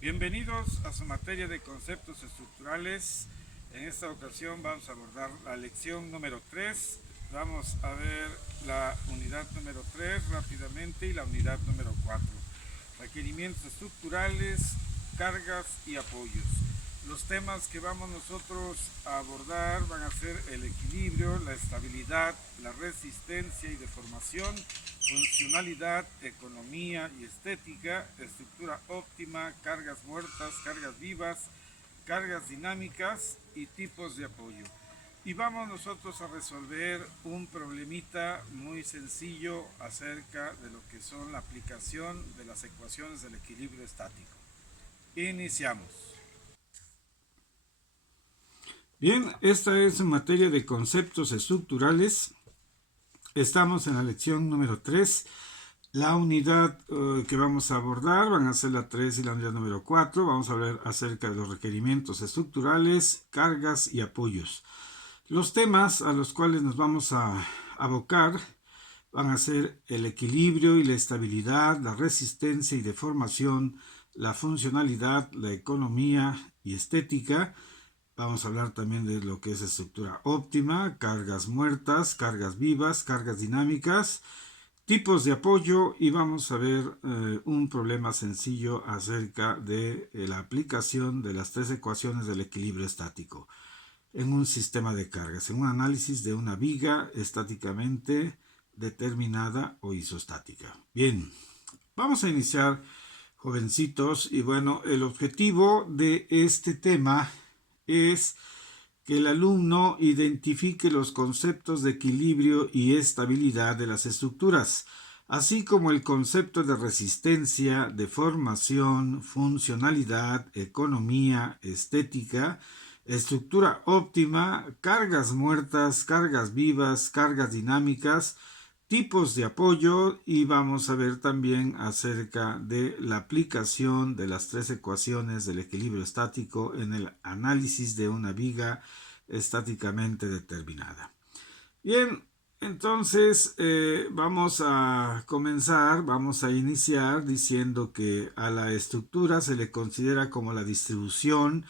Bienvenidos a su materia de conceptos estructurales. En esta ocasión vamos a abordar la lección número 3. Vamos a ver la unidad número 3 rápidamente y la unidad número 4. Requerimientos estructurales, cargas y apoyos. Los temas que vamos nosotros a abordar van a ser el equilibrio, la estabilidad, la resistencia y deformación, funcionalidad, economía y estética, estructura óptima, cargas muertas, cargas vivas, cargas dinámicas y tipos de apoyo. Y vamos nosotros a resolver un problemita muy sencillo acerca de lo que son la aplicación de las ecuaciones del equilibrio estático. Iniciamos. Bien, esta es materia de conceptos estructurales. Estamos en la lección número 3. La unidad que vamos a abordar van a ser la 3 y la unidad número 4. Vamos a hablar acerca de los requerimientos estructurales, cargas y apoyos. Los temas a los cuales nos vamos a abocar van a ser el equilibrio y la estabilidad, la resistencia y deformación, la funcionalidad, la economía y estética. Vamos a hablar también de lo que es estructura óptima, cargas muertas, cargas vivas, cargas dinámicas, tipos de apoyo y vamos a ver un problema sencillo acerca de la aplicación de las tres ecuaciones del equilibrio estático en un sistema de cargas, en un análisis de una viga estáticamente determinada o isostática. Bien, vamos a iniciar, jovencitos, y bueno, el objetivo de este tema es que el alumno identifique los conceptos de equilibrio y estabilidad de las estructuras, así como el concepto de resistencia, deformación, funcionalidad, economía, estética, estructura óptima, cargas muertas, cargas vivas, cargas dinámicas, tipos de apoyo y vamos a ver también acerca de la aplicación de las tres ecuaciones del equilibrio estático en el análisis de una viga estáticamente determinada. Bien, entonces vamos a comenzar, vamos a iniciar diciendo que a la estructura se le considera como la distribución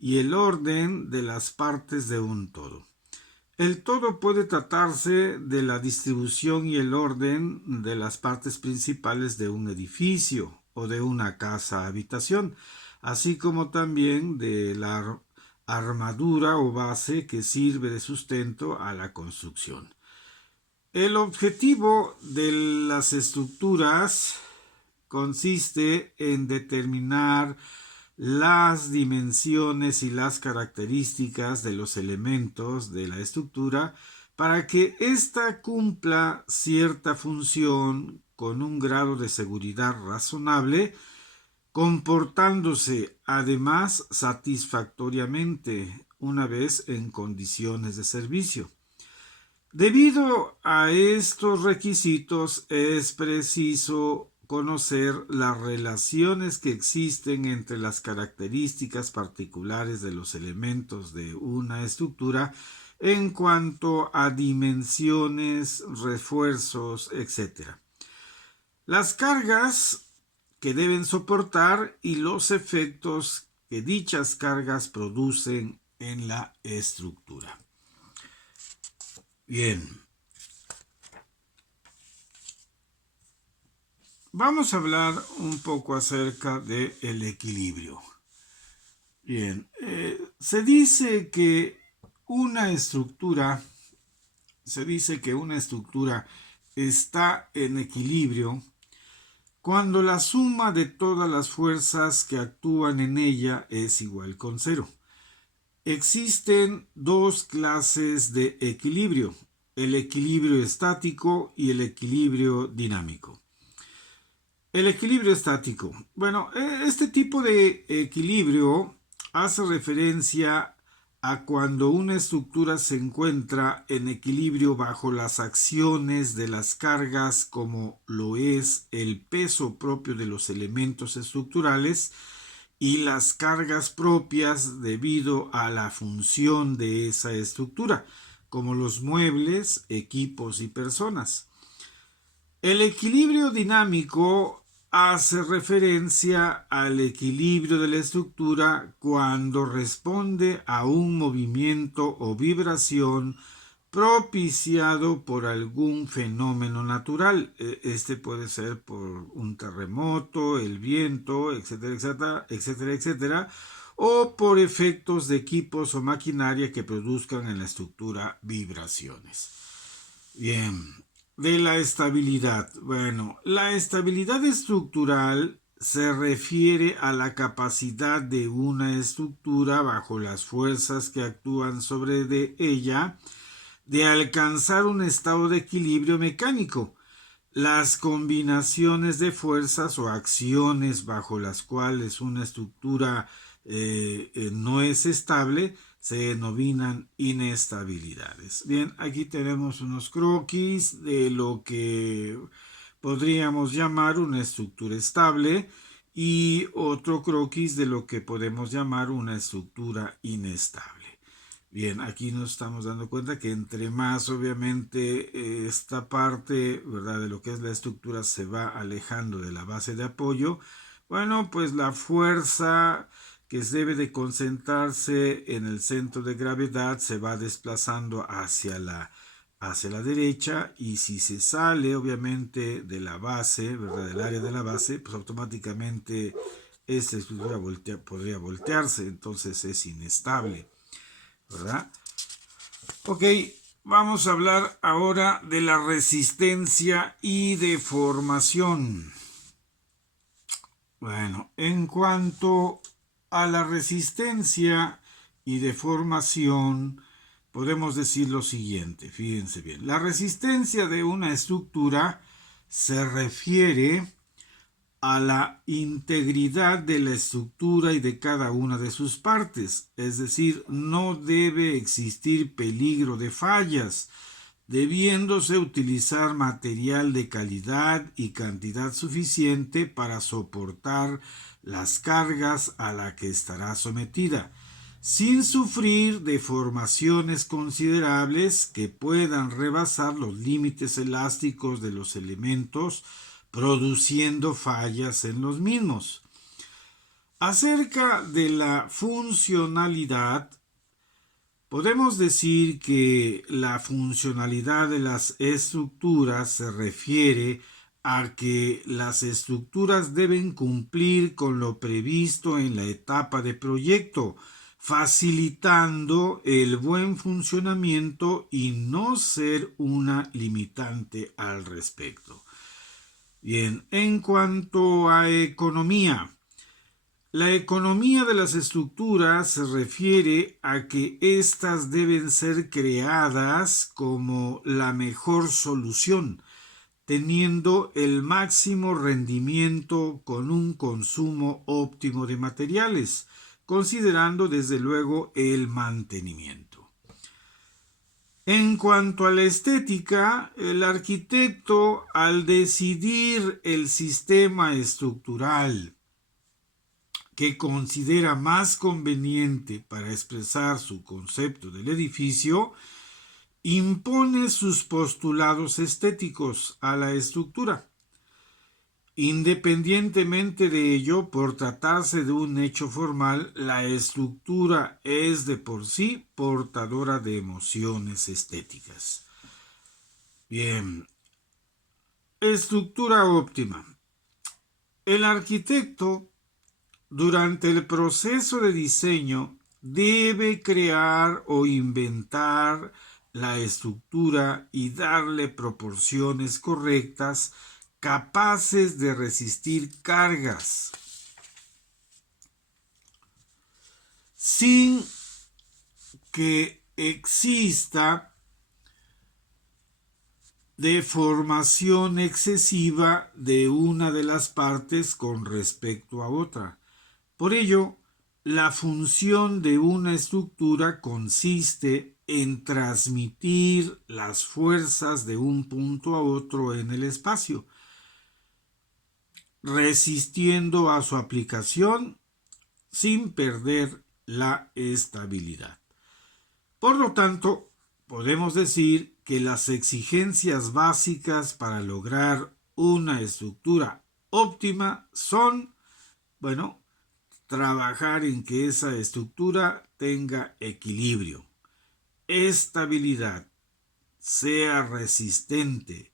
y el orden de las partes de un todo. El todo puede tratarse de la distribución y el orden de las partes principales de un edificio o de una casa-habitación, así como también de la armadura o base que sirve de sustento a la construcción. El objetivo de las estructuras consiste en determinar las dimensiones y las características de los elementos de la estructura para que ésta cumpla cierta función con un grado de seguridad razonable, comportándose además satisfactoriamente una vez en condiciones de servicio. Debido a estos requisitos es preciso conocer las relaciones que existen entre las características particulares de los elementos de una estructura en cuanto a dimensiones, refuerzos, etc. Las cargas que deben soportar y los efectos que dichas cargas producen en la estructura. Bien. Vamos a hablar un poco acerca del equilibrio. Bien, se dice que una estructura está en equilibrio cuando la suma de todas las fuerzas que actúan en ella es igual con cero. Existen dos clases de equilibrio, el equilibrio estático y el equilibrio dinámico. El equilibrio estático. Bueno, este tipo de equilibrio hace referencia a cuando una estructura se encuentra en equilibrio bajo las acciones de las cargas como lo es el peso propio de los elementos estructurales y las cargas propias debido a la función de esa estructura, como los muebles, equipos y personas. El equilibrio dinámico hace referencia al equilibrio de la estructura cuando responde a un movimiento o vibración propiciado por algún fenómeno natural. Este puede ser por un terremoto, el viento, etcétera, etcétera, etcétera, etcétera, o por efectos de equipos o maquinaria que produzcan en la estructura vibraciones. Bien, de la estabilidad. Bueno, la estabilidad estructural se refiere a la capacidad de una estructura bajo las fuerzas que actúan sobre ella de alcanzar un estado de equilibrio mecánico. Las combinaciones de fuerzas o acciones bajo las cuales una estructura no es estable se denominan inestabilidades. Bien, aquí tenemos unos croquis de lo que podríamos llamar una estructura estable y otro croquis de lo que podemos llamar una estructura inestable. Bien, aquí nos estamos dando cuenta que entre más obviamente esta parte, ¿verdad?, de lo que es la estructura se va alejando de la base de apoyo, bueno, pues la fuerza que debe de concentrarse en el centro de gravedad se va desplazando hacia la derecha, y si se sale obviamente de la base, ¿verdad?, del área de la base, pues automáticamente esta estructura podría voltearse, entonces es inestable, ¿verdad? Ok, vamos a hablar ahora de la resistencia y deformación. Bueno, en cuanto a la resistencia y deformación, podemos decir lo siguiente, fíjense bien. La resistencia de una estructura se refiere a la integridad de la estructura y de cada una de sus partes, es decir, no debe existir peligro de fallas, debiéndose utilizar material de calidad y cantidad suficiente para soportar las cargas a las que estará sometida, sin sufrir deformaciones considerables que puedan rebasar los límites elásticos de los elementos, produciendo fallas en los mismos. Acerca de la funcionalidad, podemos decir que la funcionalidad de las estructuras se refiere a que las estructuras deben cumplir con lo previsto en la etapa de proyecto, facilitando el buen funcionamiento y no ser una limitante al respecto. Bien, en cuanto a economía, la economía de las estructuras se refiere a que éstas deben ser creadas como la mejor solución, teniendo el máximo rendimiento con un consumo óptimo de materiales, considerando desde luego el mantenimiento. En cuanto a la estética, el arquitecto, al decidir el sistema estructural que considera más conveniente para expresar su concepto del edificio, impone sus postulados estéticos a la estructura. Independientemente de ello, por tratarse de un hecho formal, la estructura es de por sí portadora de emociones estéticas. Bien, estructura óptima. El arquitecto, durante el proceso de diseño, debe crear o inventar la estructura y darle proporciones correctas, capaces de resistir cargas, sin que exista deformación excesiva de una de las partes con respecto a otra. Por ello, la función de una estructura consiste en transmitir las fuerzas de un punto a otro en el espacio, resistiendo a su aplicación sin perder la estabilidad. Por lo tanto, podemos decir que las exigencias básicas para lograr una estructura óptima son, bueno, trabajar en que esa estructura tenga equilibrio, estabilidad, sea resistente,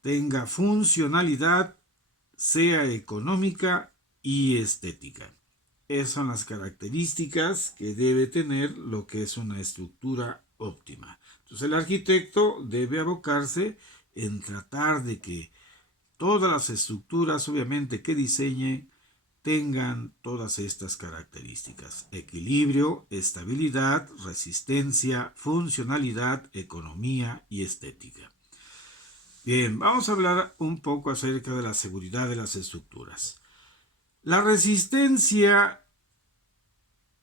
tenga funcionalidad, sea económica y estética. Esas son las características que debe tener lo que es una estructura óptima. Entonces el arquitecto debe abocarse en tratar de que todas las estructuras, obviamente, que diseñe tengan todas estas características: equilibrio, estabilidad, resistencia, funcionalidad, economía y estética. Bien, vamos a hablar un poco acerca de la seguridad de las estructuras. La resistencia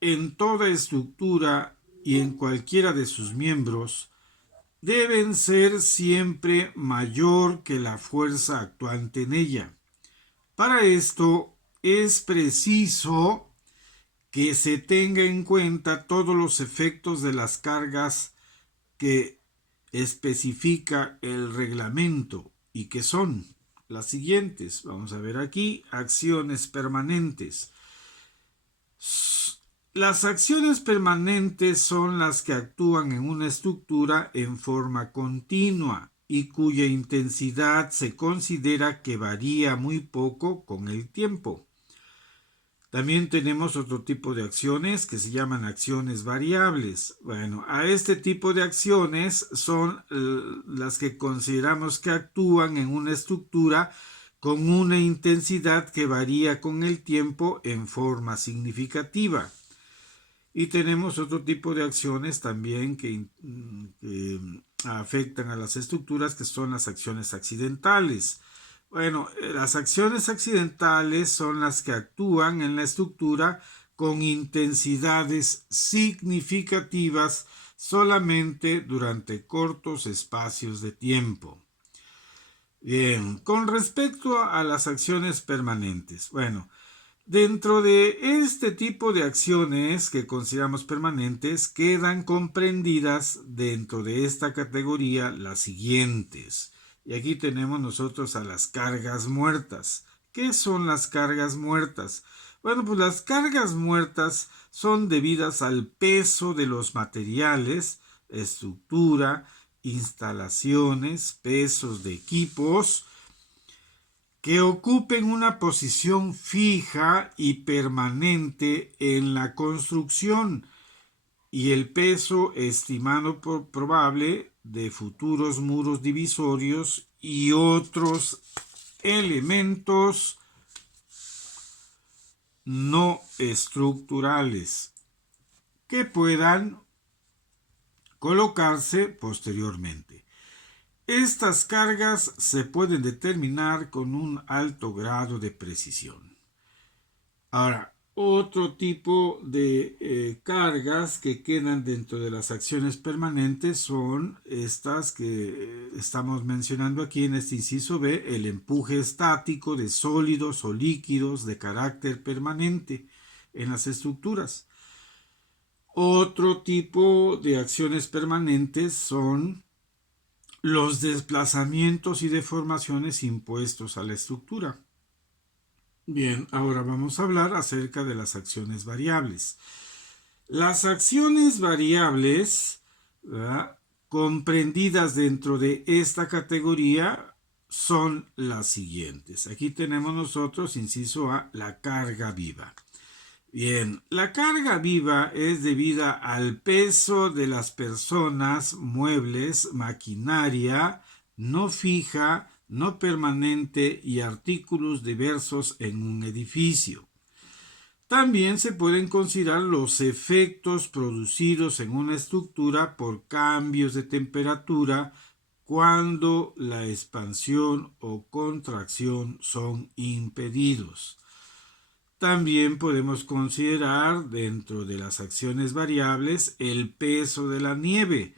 en toda estructura y en cualquiera de sus miembros deben ser siempre mayor que la fuerza actuante en ella. Para esto es preciso que se tenga en cuenta todos los efectos de las cargas que especifica el reglamento y que son las siguientes. Vamos a ver aquí: acciones permanentes. Las acciones permanentes son las que actúan en una estructura en forma continua y cuya intensidad se considera que varía muy poco con el tiempo. También tenemos otro tipo de acciones que se llaman acciones variables. Bueno, a este tipo de acciones son las que consideramos que actúan en una estructura con una intensidad que varía con el tiempo en forma significativa. Y tenemos otro tipo de acciones también que afectan a las estructuras, que son las acciones accidentales. Bueno, las acciones accidentales son las que actúan en la estructura con intensidades significativas solamente durante cortos espacios de tiempo. Bien, con respecto a las acciones permanentes, bueno, dentro de este tipo de acciones que consideramos permanentes, quedan comprendidas dentro de esta categoría las siguientes. Y aquí tenemos nosotros a las cargas muertas. ¿Qué son las cargas muertas? Bueno, pues las cargas muertas son debidas al peso de los materiales, estructura, instalaciones, pesos de equipos, que ocupen una posición fija y permanente en la construcción, y el peso estimado probable de futuros muros divisorios y otros elementos no estructurales que puedan colocarse posteriormente. Estas cargas se pueden determinar con un alto grado de precisión. Ahora, otro tipo de cargas que quedan dentro de las acciones permanentes son estas que estamos mencionando aquí en este inciso B: el empuje estático de sólidos o líquidos de carácter permanente en las estructuras. Otro tipo de acciones permanentes son los desplazamientos y deformaciones impuestos a la estructura. Bien, ahora vamos a hablar acerca de las acciones variables. Las acciones variables, ¿verdad?, comprendidas dentro de esta categoría son las siguientes. Aquí tenemos nosotros, inciso A, la carga viva. Bien, la carga viva es debida al peso de las personas, muebles, maquinaria no fija, no permanente y artículos diversos en un edificio. También se pueden considerar los efectos producidos en una estructura por cambios de temperatura cuando la expansión o contracción son impedidos. También podemos considerar dentro de las acciones variables el peso de la nieve.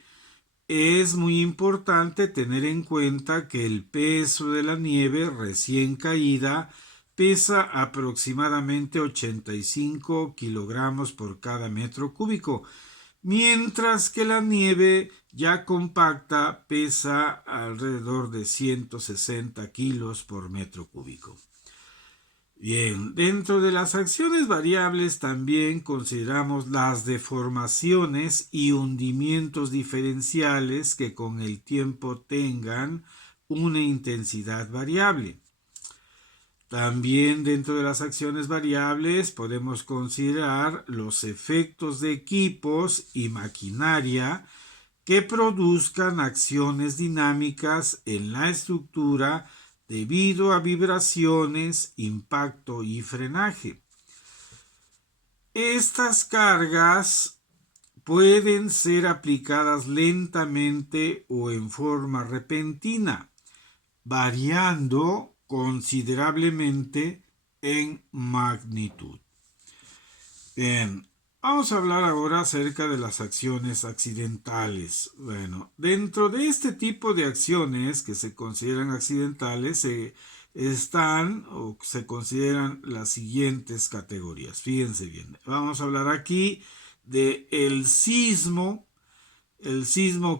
Es muy importante tener en cuenta que el peso de la nieve recién caída pesa aproximadamente 85 kilogramos por cada metro cúbico, mientras que la nieve ya compacta pesa alrededor de 160 kilos por metro cúbico. Bien, dentro de las acciones variables también consideramos las deformaciones y hundimientos diferenciales que con el tiempo tengan una intensidad variable. También dentro de las acciones variables podemos considerar los efectos de equipos y maquinaria que produzcan acciones dinámicas en la estructura debido a vibraciones, impacto y frenaje. Estas cargas pueden ser aplicadas lentamente o en forma repentina, variando considerablemente en magnitud. Bien, vamos a hablar ahora acerca de las acciones accidentales. Bueno, dentro de este tipo de acciones que se consideran accidentales están o se consideran las siguientes categorías. Fíjense bien, vamos a hablar aquí de el sismo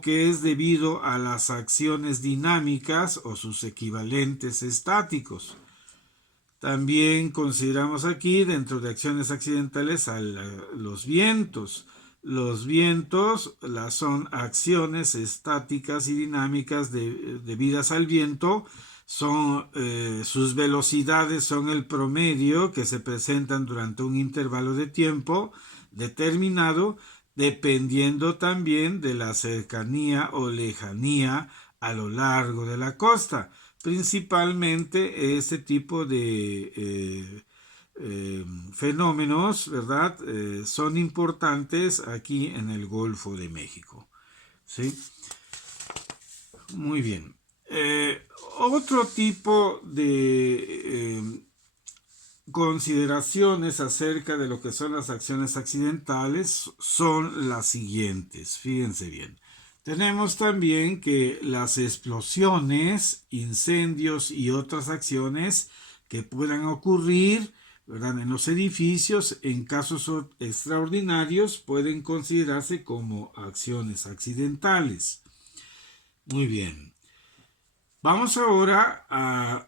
que es debido a las acciones dinámicas o sus equivalentes estáticos. También consideramos aquí dentro de acciones accidentales a los vientos. Los vientos son acciones estáticas y dinámicas debidas al viento. Sus velocidades son el promedio que se presentan durante un intervalo de tiempo determinado, dependiendo también de la cercanía o lejanía a lo largo de la costa. Principalmente este tipo de fenómenos, ¿verdad? Son importantes aquí en el Golfo de México. ¿Sí? Muy bien. Otro tipo de consideraciones acerca de lo que son las acciones accidentales son las siguientes. Fíjense bien. Tenemos también que las explosiones, incendios y otras acciones que puedan ocurrir, ¿verdad?, en los edificios en casos extraordinarios pueden considerarse como acciones accidentales. Muy bien. Vamos ahora a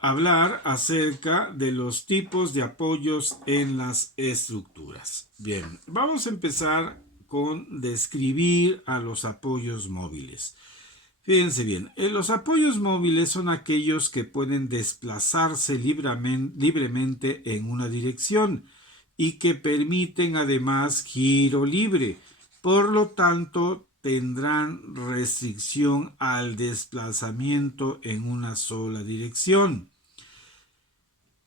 hablar acerca de los tipos de apoyos en las estructuras. Bien, vamos a empezar con describir a los apoyos móviles. Fíjense bien, los apoyos móviles son aquellos que pueden desplazarse libremente en una dirección y que permiten además giro libre. Por lo tanto, tendrán restricción al desplazamiento en una sola dirección,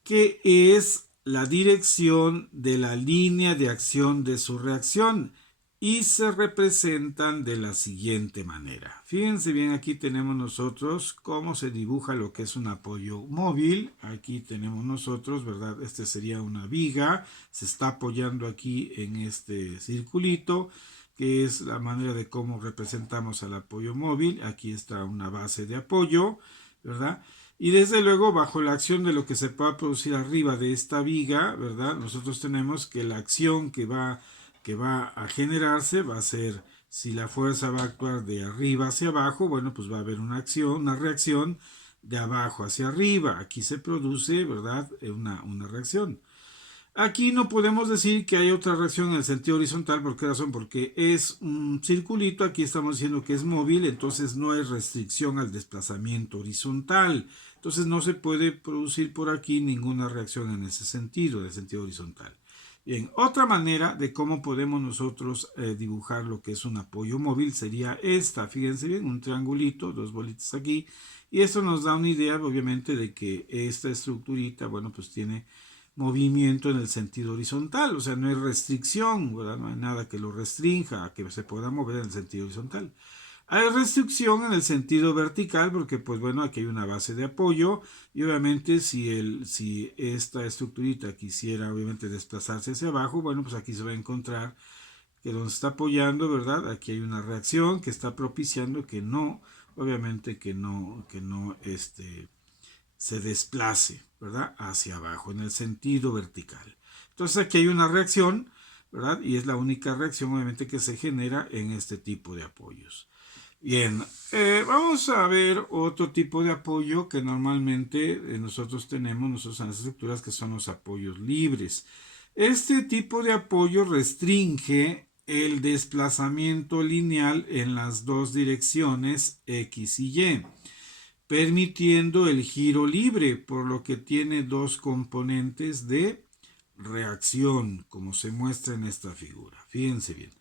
que es la dirección de la línea de acción de su reacción, y se representan de la siguiente manera. Fíjense bien, aquí tenemos nosotros cómo se dibuja lo que es un apoyo móvil. Aquí tenemos nosotros, ¿verdad? Este sería una viga, se está apoyando aquí en este circulito, que es la manera de cómo representamos al apoyo móvil. Aquí está una base de apoyo, ¿verdad? Y desde luego, bajo la acción de lo que se pueda producir arriba de esta viga, ¿verdad?, nosotros tenemos que la acción que va a generarse va a ser, si la fuerza va a actuar de arriba hacia abajo, bueno, pues va a haber una acción, una reacción de abajo hacia arriba. Aquí se produce, ¿verdad?, una reacción. Aquí no podemos decir que hay otra reacción en el sentido horizontal. ¿Por qué razón? Porque es un circulito, aquí estamos diciendo que es móvil, entonces no hay restricción al desplazamiento horizontal. Entonces no se puede producir por aquí ninguna reacción en ese sentido, en el sentido horizontal. Bien, otra manera de cómo podemos nosotros dibujar lo que es un apoyo móvil sería esta. Fíjense bien, un triangulito, dos bolitas aquí, y esto nos da una idea, obviamente, de que esta estructurita, bueno, pues tiene movimiento en el sentido horizontal, o sea, no hay restricción, ¿verdad? No hay nada que lo restrinja a que se pueda mover en el sentido horizontal. Hay restricción en el sentido vertical porque, pues bueno, aquí hay una base de apoyo y obviamente si esta estructurita quisiera obviamente desplazarse hacia abajo, bueno, pues aquí se va a encontrar que donde se está apoyando, ¿verdad? Aquí hay una reacción que está propiciando que no, obviamente que no se desplace, ¿verdad?, hacia abajo en el sentido vertical. Entonces aquí hay una reacción, ¿verdad?, y es la única reacción obviamente que se genera en este tipo de apoyos. Bien, vamos a ver otro tipo de apoyo que normalmente nosotros tenemos en las estructuras, que son los apoyos libres. Este tipo de apoyo restringe el desplazamiento lineal en las dos direcciones X y Y, permitiendo el giro libre, por lo que tiene dos componentes de reacción, como se muestra en esta figura. Fíjense bien.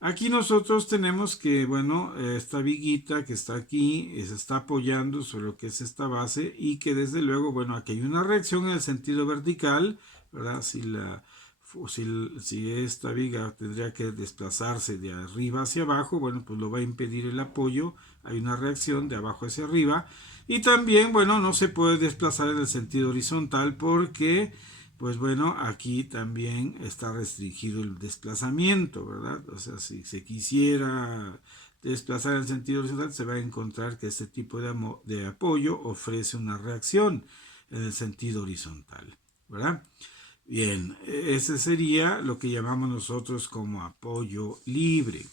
Aquí nosotros tenemos que, bueno, esta viguita que está aquí se está apoyando sobre lo que es esta base, y que desde luego, bueno, aquí hay una reacción en el sentido vertical, ¿verdad? Si esta viga tendría que desplazarse de arriba hacia abajo, bueno, pues lo va a impedir el apoyo. Hay una reacción de abajo hacia arriba. Y también, bueno, no se puede desplazar en el sentido horizontal porque, pues bueno, aquí también está restringido el desplazamiento, ¿verdad? O sea, si se quisiera desplazar en sentido horizontal, se va a encontrar que este tipo de apoyo ofrece una reacción en el sentido horizontal, ¿verdad? Bien, ese sería lo que llamamos nosotros como apoyo libre.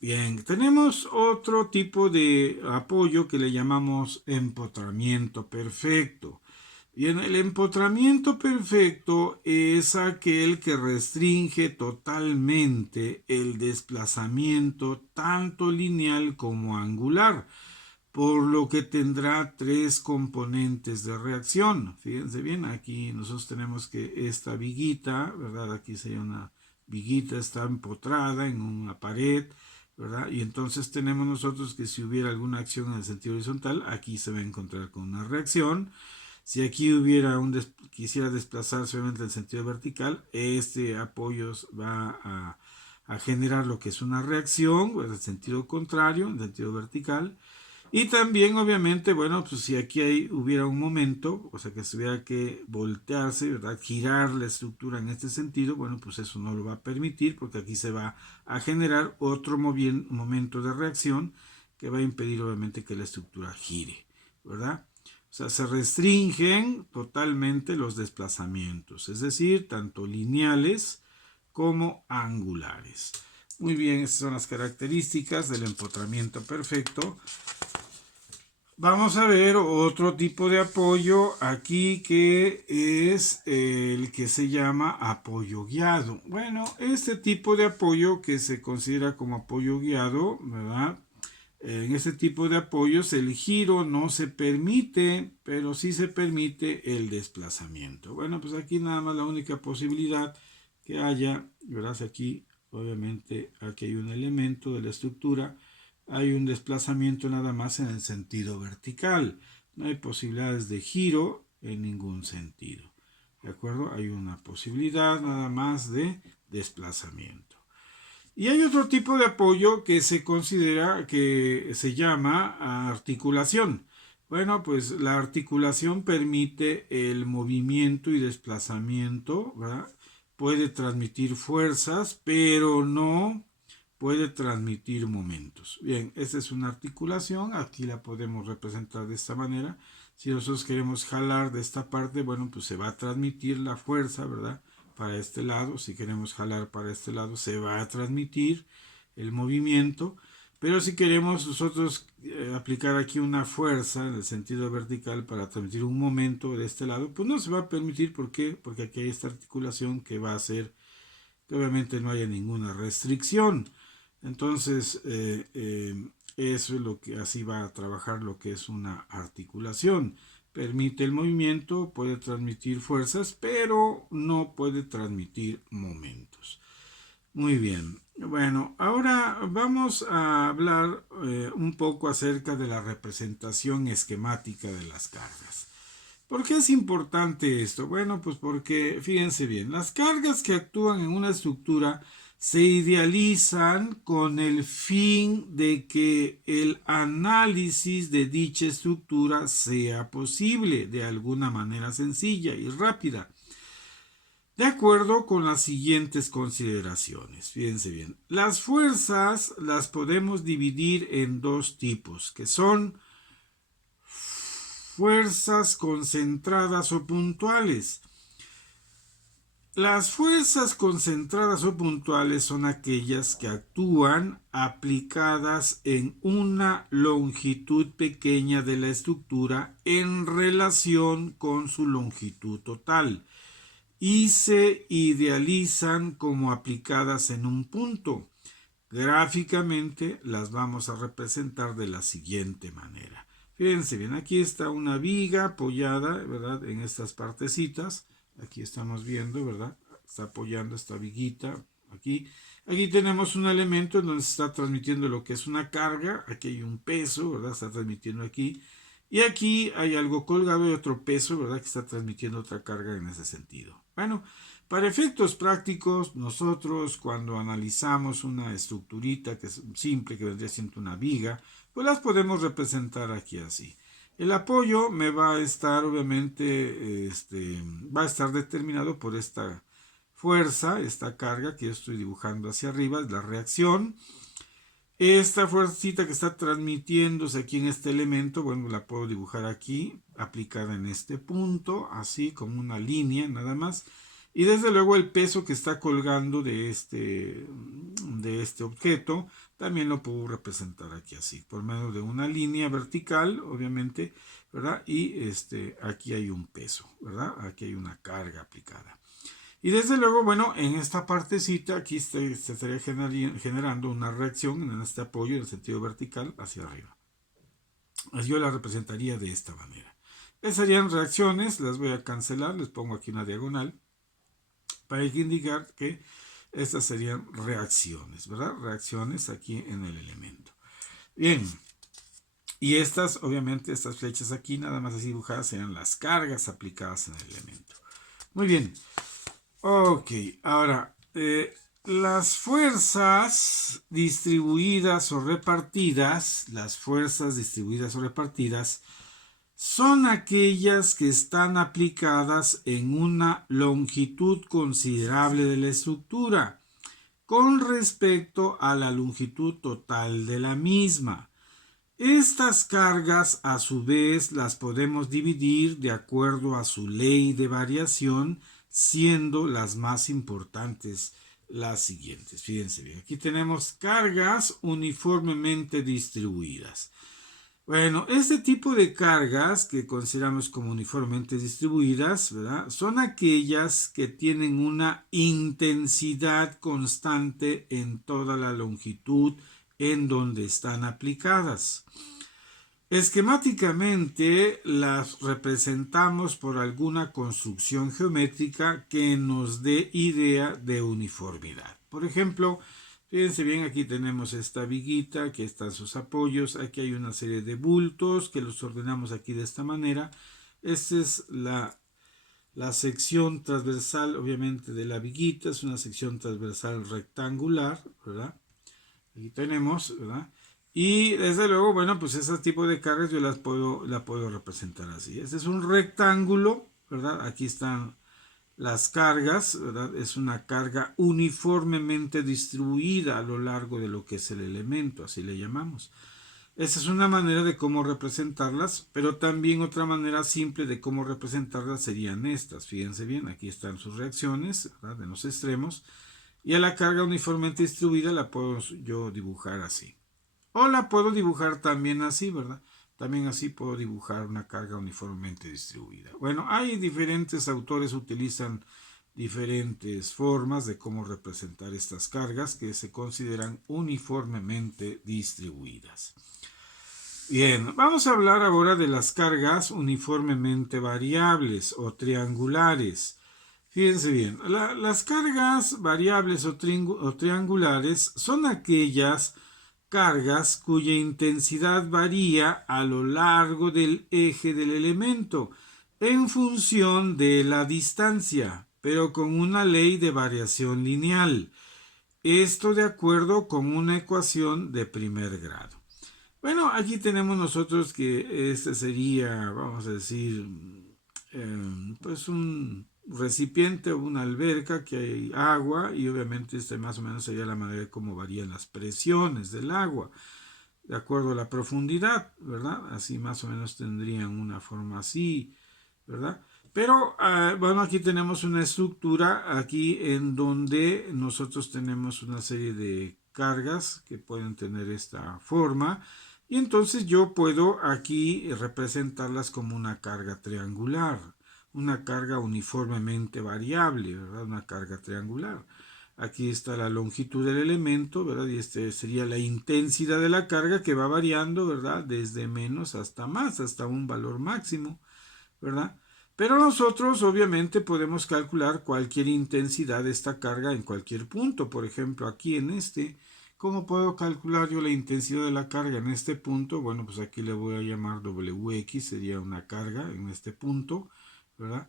Bien, tenemos otro tipo de apoyo que le llamamos empotramiento perfecto. Bien, el empotramiento perfecto es aquel que restringe totalmente el desplazamiento tanto lineal como angular, por lo que tendrá tres componentes de reacción. Fíjense bien, aquí nosotros tenemos que esta viguita, ¿verdad? Aquí sería una viguita, está empotrada en una pared, ¿verdad? Y entonces tenemos nosotros que si hubiera alguna acción en el sentido horizontal, aquí se va a encontrar con una reacción. Si aquí hubiera quisiera desplazarse obviamente en el sentido vertical, este apoyo va a generar lo que es una reacción, en el sentido contrario, en el sentido vertical. Y también, obviamente, bueno, pues si aquí hubiera un momento, o sea, que se hubiera que voltearse, ¿verdad? Girar la estructura en este sentido, bueno, pues eso no lo va a permitir, porque aquí se va a generar otro momento de reacción que va a impedir, obviamente, que la estructura gire, ¿verdad? O sea, se restringen totalmente los desplazamientos, es decir, tanto lineales como angulares. Muy bien, estas son las características del empotramiento perfecto. Vamos a ver otro tipo de apoyo aquí, que es el que se llama apoyo guiado. Bueno, este tipo de apoyo que se considera como apoyo guiado, ¿verdad? En este tipo de apoyos el giro no se permite, pero sí se permite el desplazamiento. Bueno, pues aquí nada más la única posibilidad que haya, ¿verdad? Aquí, obviamente, aquí hay un elemento de la estructura, hay un desplazamiento nada más en el sentido vertical. No hay posibilidades de giro en ningún sentido. ¿De acuerdo? Hay una posibilidad nada más de desplazamiento. Y hay otro tipo de apoyo que se considera, que se llama articulación. Bueno, pues la articulación permite el movimiento y desplazamiento, ¿verdad? Puede transmitir fuerzas, pero no puede transmitir momentos. Bien, esta es una articulación, aquí la podemos representar de esta manera. Si nosotros queremos jalar de esta parte, bueno, pues se va a transmitir la fuerza, ¿verdad? Para este lado, si queremos jalar para este lado, se va a transmitir el movimiento. Pero si queremos nosotros aplicar aquí una fuerza en el sentido vertical para transmitir un momento de este lado, pues no se va a permitir. ¿Por qué? Porque aquí hay esta articulación que va a hacer que obviamente no haya ninguna restricción. Entonces, eso es lo que así va a trabajar lo que es una articulación. Permite el movimiento, puede transmitir fuerzas, pero no puede transmitir momentos. Muy bien. Bueno, ahora vamos a hablar un poco acerca de la representación esquemática de las cargas. ¿Por qué es importante esto? Bueno, pues porque, fíjense bien, las cargas que actúan en una estructura se idealizan con el fin de que el análisis de dicha estructura sea posible de alguna manera sencilla y rápida, de acuerdo con las siguientes consideraciones. Fíjense bien, las fuerzas las podemos dividir en dos tipos, que son fuerzas concentradas o puntuales. Las fuerzas concentradas o puntuales son aquellas que actúan aplicadas en una longitud pequeña de la estructura en relación con su longitud total y se idealizan como aplicadas en un punto. Gráficamente las vamos a representar de la siguiente manera. Fíjense bien, aquí está una viga apoyada, ¿verdad? En estas partecitas. Aquí estamos viendo, ¿verdad? Está apoyando esta viguita aquí. Aquí tenemos un elemento en donde se está transmitiendo lo que es una carga. Aquí hay un peso, ¿verdad? Está transmitiendo aquí. Y aquí hay algo colgado y otro peso, ¿verdad? Que está transmitiendo otra carga en ese sentido. Bueno, para efectos prácticos, nosotros cuando analizamos una estructurita que es simple, que vendría siendo una viga, pues las podemos representar aquí así. El apoyo me va a estar, obviamente, va a estar determinado por esta fuerza, esta carga que yo estoy dibujando hacia arriba, es la reacción. Esta fuercita que está transmitiéndose aquí en este elemento, bueno, la puedo dibujar aquí, aplicada en este punto, así como una línea nada más. Y desde luego el peso que está colgando de este objeto, también lo puedo representar aquí así, por medio de una línea vertical, obviamente, ¿verdad? Y aquí hay un peso, ¿verdad? Aquí hay una carga aplicada. Y desde luego, bueno, en esta partecita aquí se estaría generando una reacción en este apoyo en el sentido vertical hacia arriba. Yo la representaría de esta manera. Esas serían reacciones, las voy a cancelar, les pongo aquí una diagonal para indicar que estas serían reacciones, ¿verdad? Reacciones aquí en el elemento. Bien, y estas, obviamente, estas flechas aquí, nada más así dibujadas, serían las cargas aplicadas en el elemento. Muy bien. Ok, ahora, las fuerzas distribuidas o repartidas, son aquellas que están aplicadas en una longitud considerable de la estructura con respecto a la longitud total de la misma. Estas cargas, a su vez, las podemos dividir de acuerdo a su ley de variación, siendo las más importantes las siguientes. Fíjense bien, aquí tenemos cargas uniformemente distribuidas. Bueno, este tipo de cargas que consideramos como uniformemente distribuidas, ¿verdad? Son aquellas que tienen una intensidad constante en toda la longitud en donde están aplicadas. Esquemáticamente las representamos por alguna construcción geométrica que nos dé idea de uniformidad. Por ejemplo, fíjense bien, aquí tenemos esta viguita, aquí están sus apoyos, aquí hay una serie de bultos que los ordenamos aquí de esta manera. Esta es la sección transversal, obviamente, de la viguita, es una sección transversal rectangular, ¿verdad? Aquí tenemos, ¿verdad? Y desde luego, bueno, pues ese tipo de cargas yo la puedo representar así. Este es un rectángulo, ¿verdad? Aquí están las cargas, ¿verdad? Es una carga uniformemente distribuida a lo largo de lo que es el elemento, así le llamamos. Esa es una manera de cómo representarlas, pero también otra manera simple de cómo representarlas serían estas. Fíjense bien, aquí están sus reacciones, ¿verdad? En los extremos. Y a la carga uniformemente distribuida la puedo yo dibujar así. O la puedo dibujar también así, ¿verdad? También así puedo dibujar una carga uniformemente distribuida. Bueno, hay diferentes autores utilizan diferentes formas de cómo representar estas cargas que se consideran uniformemente distribuidas. Bien, vamos a hablar ahora de las cargas uniformemente variables o triangulares. Fíjense bien, las cargas variables o triangulares son aquellas cargas cuya intensidad varía a lo largo del eje del elemento en función de la distancia, pero con una ley de variación lineal. Esto de acuerdo con una ecuación de primer grado. Bueno, aquí tenemos nosotros que este sería, vamos a decir, pues un recipiente o una alberca que hay agua y obviamente más o menos sería la manera de cómo varían las presiones del agua de acuerdo a la profundidad, ¿verdad? Así más o menos tendrían una forma así, ¿verdad? Pero bueno, aquí tenemos una estructura aquí en donde nosotros tenemos una serie de cargas que pueden tener esta forma y entonces yo puedo aquí representarlas como una carga triangular, una carga uniformemente variable, ¿verdad? Una carga triangular. Aquí está la longitud del elemento, ¿verdad? Y este sería la intensidad de la carga que va variando, ¿verdad? Desde menos hasta más, hasta un valor máximo, ¿verdad? Pero nosotros obviamente podemos calcular cualquier intensidad de esta carga en cualquier punto. Por ejemplo, aquí en este, ¿cómo puedo calcular yo la intensidad de la carga en este punto? Bueno, pues aquí le voy a llamar Wx, sería una carga en este punto, ¿verdad?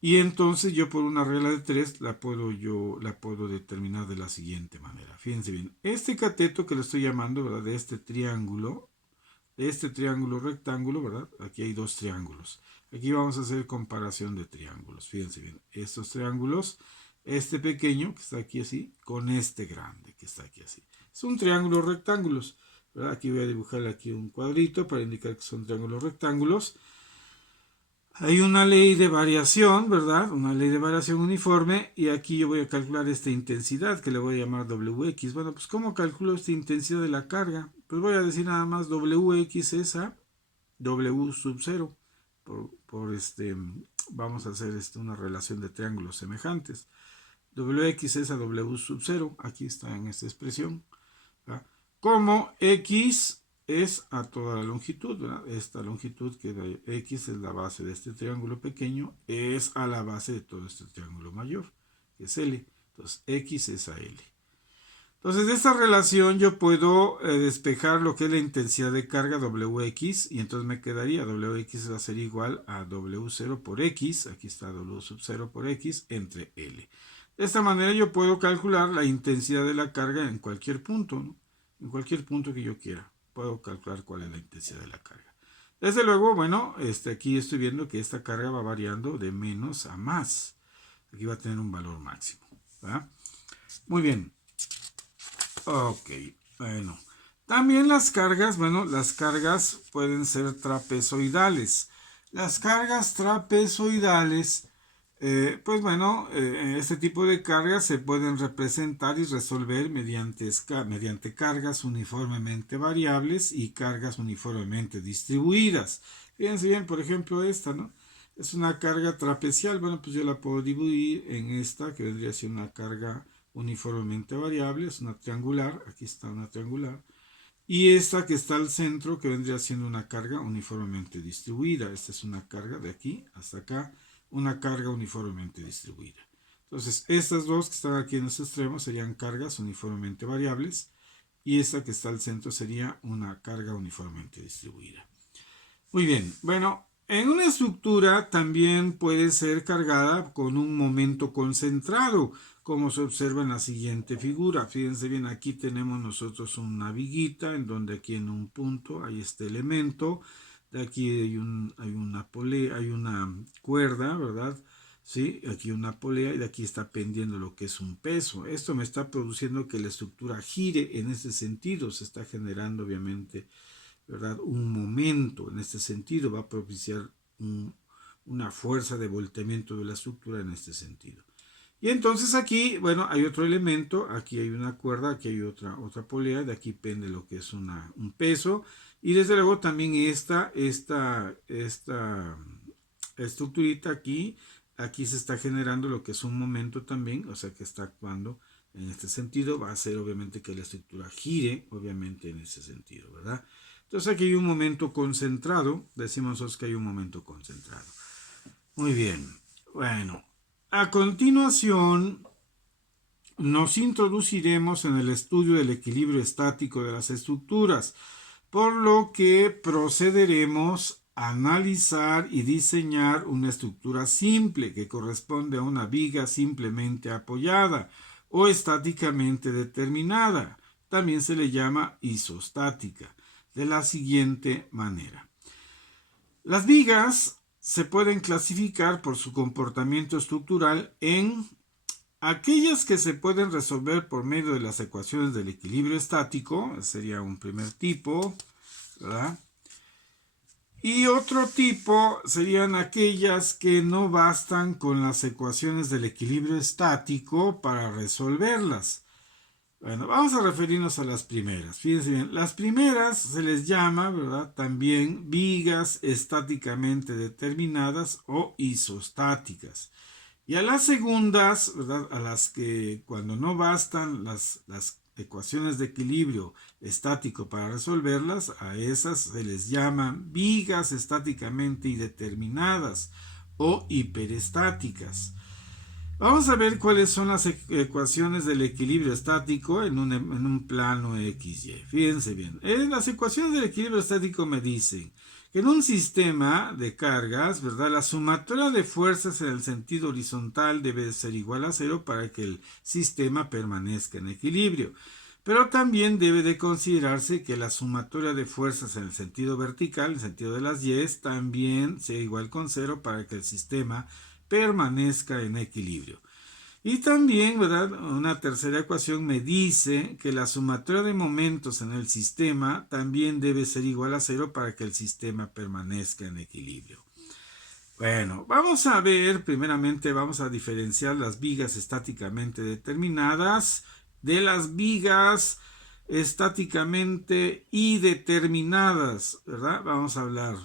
Y entonces yo por una regla de 3 la puedo determinar de la siguiente manera. Fíjense bien, este cateto que le estoy llamando, ¿verdad? De este triángulo rectángulo, ¿verdad? Aquí hay dos triángulos. Aquí vamos a hacer comparación de triángulos. Fíjense bien, estos triángulos, este pequeño que está aquí así, con este grande que está aquí así. Son triángulos rectángulos, ¿verdad? Aquí voy a dibujar aquí un cuadrito para indicar que son triángulos rectángulos. Hay una ley de variación, ¿verdad? Una ley de variación uniforme y aquí yo voy a calcular esta intensidad que le voy a llamar Wx. Bueno, pues ¿cómo calculo esta intensidad de la carga? Pues voy a decir nada más Wx es a W sub 0. Vamos a hacer una relación de triángulos semejantes. Wx es a W sub 0. Aquí está en esta expresión, ¿verdad? Como X es a toda la longitud, ¿verdad? Esta longitud que da X es la base de este triángulo pequeño, es a la base de todo este triángulo mayor, que es L. Entonces, X es a L. Entonces, de esta relación yo puedo despejar lo que es la intensidad de carga Wx y entonces me quedaría Wx va a ser igual a W0 por X, aquí está W sub 0 por X entre L. De esta manera yo puedo calcular la intensidad de la carga en cualquier punto, ¿no? En cualquier punto que yo quiera. Puedo calcular cuál es la intensidad de la carga. Desde luego, bueno, aquí estoy viendo que esta carga va variando de menos a más. Aquí va a tener un valor máximo, ¿verdad? Muy bien. Ok, bueno. También las cargas, bueno, las cargas pueden ser trapezoidales. Las cargas trapezoidales, pues bueno, este tipo de cargas se pueden representar y resolver mediante cargas uniformemente variables y cargas uniformemente distribuidas. Fíjense bien, por ejemplo, esta, ¿no? Es una carga trapecial. Bueno, pues yo la puedo dividir en esta, que vendría a ser una carga uniformemente variable, es una triangular, aquí está una triangular, y esta que está al centro, que vendría siendo una carga uniformemente distribuida. Esta es una carga de aquí hasta acá, una carga uniformemente distribuida. Entonces, estas dos que están aquí en los extremos serían cargas uniformemente variables, y esta que está al centro sería una carga uniformemente distribuida. Muy bien, bueno, en una estructura también puede ser cargada con un momento concentrado, como se observa en la siguiente figura. Fíjense bien, aquí tenemos nosotros una viguita, en donde aquí en un punto hay este elemento, de aquí hay una polea, hay una cuerda, ¿verdad? Sí, aquí una polea y de aquí está pendiendo lo que es un peso. Esto me está produciendo que la estructura gire en ese sentido, se está generando obviamente, ¿verdad? Un momento en este sentido va a propiciar una fuerza de volteamiento de la estructura en este sentido. Y entonces aquí, bueno, hay otro elemento, aquí hay una cuerda, aquí hay otra polea, de aquí pende lo que es un peso, y desde luego también esta estructurita aquí se está generando lo que es un momento también, o sea que está actuando en este sentido, va a hacer obviamente que la estructura gire, obviamente en ese sentido, ¿verdad? Entonces aquí hay un momento concentrado, decimos nosotros que hay un momento concentrado. Muy bien, bueno, a continuación nos introduciremos en el estudio del equilibrio estático de las estructuras, por lo que procederemos a analizar y diseñar una estructura simple que corresponde a una viga simplemente apoyada o estáticamente determinada. También se le llama isostática, de la siguiente manera. Las vigas se pueden clasificar por su comportamiento estructural en aquellas que se pueden resolver por medio de las ecuaciones del equilibrio estático, sería un primer tipo, ¿verdad? Y otro tipo serían aquellas que no bastan con las ecuaciones del equilibrio estático para resolverlas. Bueno, vamos a referirnos a las primeras. Fíjense bien, las primeras se les llama, ¿verdad? También vigas estáticamente determinadas o isostáticas. Y a las segundas, ¿verdad? A las que cuando no bastan las ecuaciones de equilibrio estático para resolverlas, a esas se les llaman vigas estáticamente indeterminadas o hiperestáticas. Vamos a ver cuáles son las ecuaciones del equilibrio estático en un plano XY. Fíjense bien. Las ecuaciones del equilibrio estático me dicen que en un sistema de cargas, ¿verdad? La sumatoria de fuerzas en el sentido horizontal debe ser igual a cero para que el sistema permanezca en equilibrio. Pero también debe de considerarse que la sumatoria de fuerzas en el sentido vertical, en el sentido de las Y, también sea igual con cero para que el sistema permanezca en equilibrio. Y también, ¿verdad? Una tercera ecuación me dice que la sumatoria de momentos en el sistema también debe ser igual a cero para que el sistema permanezca en equilibrio. Bueno, vamos a ver, primeramente vamos a diferenciar las vigas estáticamente determinadas de las vigas estáticamente indeterminadas, ¿verdad? Vamos a hablar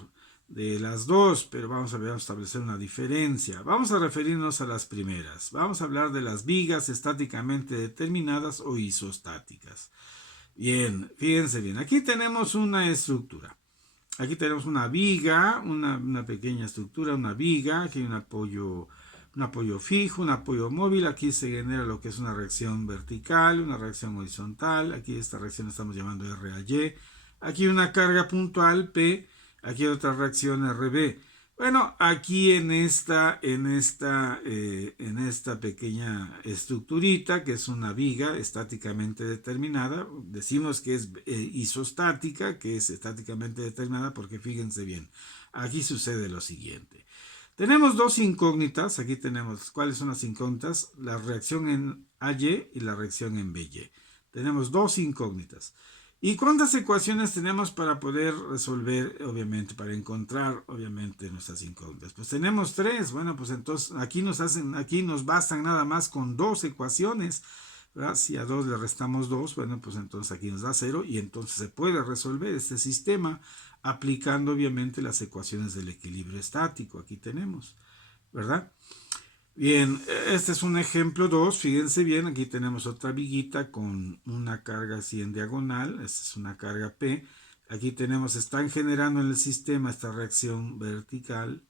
de las dos, pero vamos a establecer una diferencia. Vamos a referirnos a las primeras. Vamos a hablar de las vigas estáticamente determinadas o isostáticas. Bien, fíjense bien. Aquí tenemos una estructura. Aquí tenemos una viga, una pequeña estructura, una viga. Aquí hay un apoyo fijo, un apoyo móvil. Aquí se genera lo que es una reacción vertical, una reacción horizontal. Aquí esta reacción estamos llamando R a Y. Aquí una carga puntual P. Aquí otra reacción RB. Bueno, aquí en esta pequeña estructurita, que es una viga estáticamente determinada, decimos que es isostática, que es estáticamente determinada, porque fíjense bien, aquí sucede lo siguiente. Tenemos dos incógnitas, aquí tenemos, ¿cuáles son las incógnitas? La reacción en AY y la reacción en BY. Tenemos dos incógnitas. ¿Y cuántas ecuaciones tenemos para poder resolver, obviamente, para encontrar, obviamente, nuestras incógnitas? Pues tenemos tres. Bueno, pues entonces aquí nos bastan nada más con dos ecuaciones, ¿verdad? Si a 2 le restamos 2, bueno, pues entonces aquí nos da 0 y entonces se puede resolver este sistema aplicando, obviamente, las ecuaciones del equilibrio estático. Aquí tenemos, ¿verdad? Bien, este es un ejemplo 2, fíjense bien, aquí tenemos otra viguita con una carga así en diagonal, esta es una carga P, aquí tenemos, están generando en el sistema esta reacción vertical,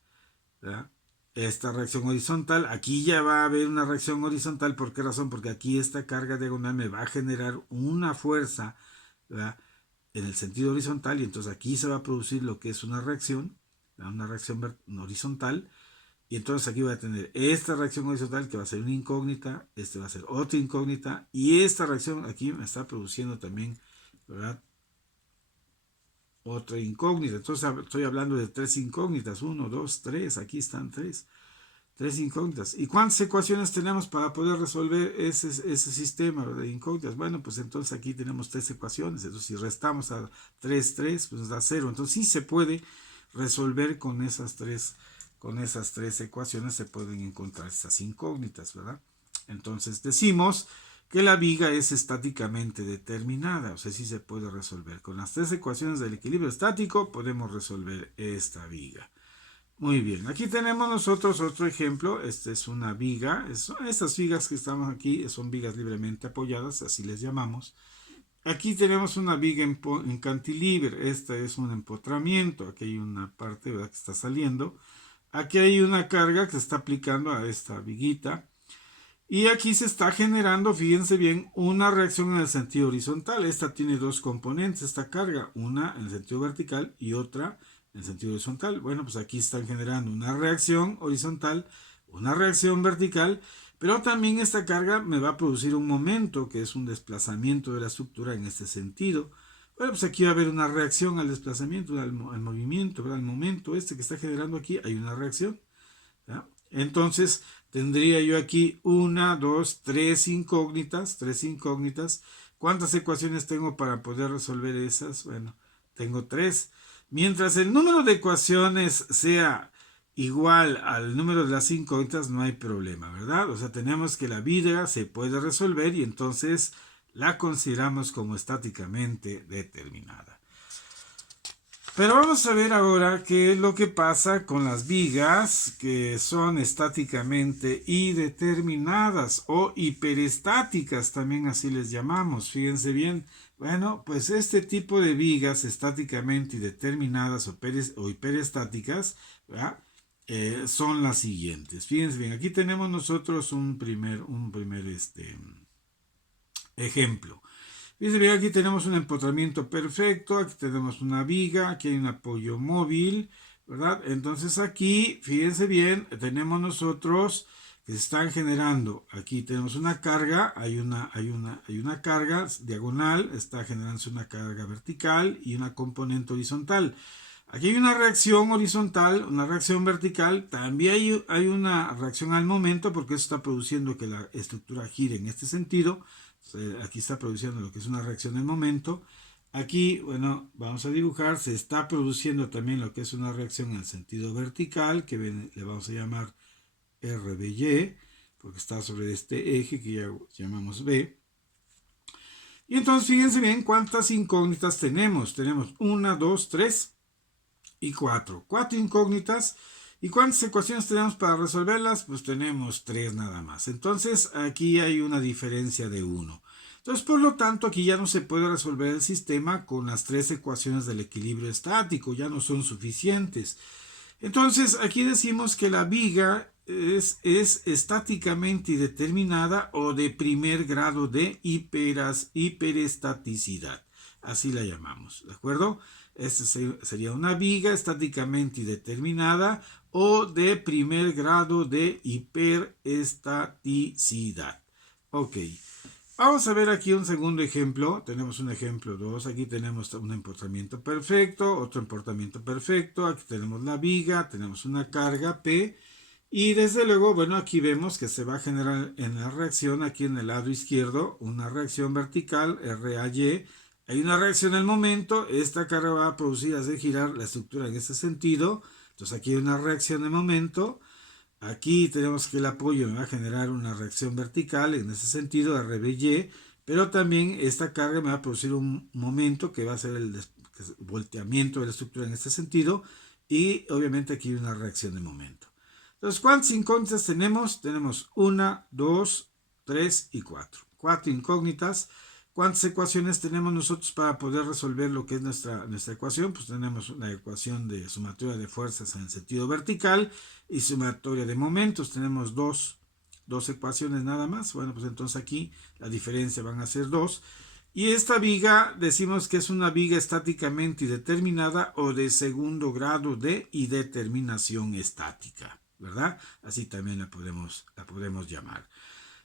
¿verdad? Esta reacción horizontal, aquí ya va a haber una reacción horizontal, ¿por qué razón? Porque aquí esta carga diagonal me va a generar una fuerza, ¿verdad? En el sentido horizontal y entonces aquí se va a producir lo que es una reacción, ¿verdad? Una reacción horizontal. Y entonces aquí voy a tener esta reacción horizontal que va a ser una incógnita, este va a ser otra incógnita, y esta reacción aquí me está produciendo también, ¿verdad? Otra incógnita. Entonces estoy hablando de tres incógnitas, 1, 2, 3, aquí están tres incógnitas. ¿Y cuántas ecuaciones tenemos para poder resolver ese sistema de incógnitas? Bueno, pues entonces aquí tenemos tres ecuaciones, entonces si restamos a 3, 3, pues nos da 0. Entonces sí se puede resolver con esas tres ecuaciones se pueden encontrar estas incógnitas, ¿verdad? Entonces decimos que la viga es estáticamente determinada, o sea, sí se puede resolver. Con las tres ecuaciones del equilibrio estático podemos resolver esta viga. Muy bien, aquí tenemos nosotros otro ejemplo, esta es una viga, estas vigas que estamos aquí son vigas libremente apoyadas, así les llamamos. Aquí tenemos una viga en cantilever, esta es un empotramiento, aquí hay una parte, ¿verdad?, que está saliendo. Aquí hay una carga que se está aplicando a esta viguita. Y aquí se está generando, fíjense bien, una reacción en el sentido horizontal. Esta tiene dos componentes, esta carga, una en el sentido vertical y otra en el sentido horizontal. Bueno, pues aquí están generando una reacción horizontal, una reacción vertical, pero también esta carga me va a producir un momento, que es un desplazamiento de la estructura en este sentido. Bueno, pues aquí va a haber una reacción al desplazamiento, al movimiento, ¿verdad? Al momento este que está generando aquí, hay una reacción, ¿verdad? Entonces tendría yo aquí una, dos, tres incógnitas. ¿Cuántas ecuaciones tengo para poder resolver esas? Bueno, tengo tres. Mientras el número de ecuaciones sea igual al número de las incógnitas, no hay problema, ¿verdad? O sea, tenemos que la viga se puede resolver y entonces la consideramos como estáticamente determinada. Pero vamos a ver ahora qué es lo que pasa con las vigas que son estáticamente indeterminadas o hiperestáticas, también así les llamamos. Fíjense bien. Bueno, pues este tipo de vigas estáticamente indeterminadas o hiperestáticas, ¿verdad? Son las siguientes. Fíjense bien, aquí tenemos nosotros un primer ejemplo. Fíjense bien, aquí tenemos un empotramiento perfecto, aquí tenemos una viga, aquí hay un apoyo móvil, ¿verdad? Entonces aquí, fíjense bien, tenemos nosotros que se están generando, aquí tenemos una carga, hay una carga diagonal, está generándose una carga vertical y una componente horizontal. Aquí hay una reacción horizontal, una reacción vertical, también hay una reacción al momento porque eso está produciendo que la estructura gire en este sentido. Aquí está produciendo lo que es una reacción en momento. Aquí, bueno, vamos a dibujar, se está produciendo también lo que es una reacción en el sentido vertical, que le vamos a llamar RBY, porque está sobre este eje que ya llamamos B. Y entonces fíjense bien cuántas incógnitas tenemos. Tenemos 1, 2, 3 y 4. 4 incógnitas. ¿Y cuántas ecuaciones tenemos para resolverlas? Pues tenemos 3 nada más. Entonces aquí hay una diferencia de 1. Entonces, por lo tanto, aquí ya no se puede resolver el sistema con las 3 ecuaciones del equilibrio estático. Ya no son suficientes. Entonces, aquí decimos que la viga es estáticamente indeterminada o de primer grado de hiperestaticidad. Así la llamamos, ¿de acuerdo? Esta sería una viga estáticamente indeterminada o de primer grado de hiperestaticidad. Ok. Vamos a ver aquí un segundo ejemplo. Tenemos un ejemplo 2. Aquí tenemos un empotramiento perfecto, otro empotramiento perfecto. Aquí tenemos la viga, tenemos una carga P. Y desde luego, bueno, aquí vemos que se va a generar en la reacción, aquí en el lado izquierdo, una reacción vertical, RAY. Hay una reacción en el momento. Esta carga va a producir, hacer girar la estructura en ese sentido. Entonces aquí hay una reacción de momento. Aquí tenemos que el apoyo me va a generar una reacción vertical en ese sentido, RBY, pero también esta carga me va a producir un momento que va a ser el volteamiento de la estructura en este sentido y obviamente aquí hay una reacción de momento. Entonces, ¿cuántas incógnitas tenemos? Tenemos 1, 2, 3 y 4. 4 incógnitas. ¿Cuántas ecuaciones tenemos nosotros para poder resolver lo que es nuestra ecuación? Pues tenemos una ecuación de sumatoria de fuerzas en el sentido vertical y sumatoria de momentos. Tenemos dos ecuaciones nada más. Bueno, pues entonces aquí la diferencia van a ser 2. Y esta viga decimos que es una viga estáticamente indeterminada o de segundo grado de indeterminación estática, ¿verdad? Así también la podemos llamar.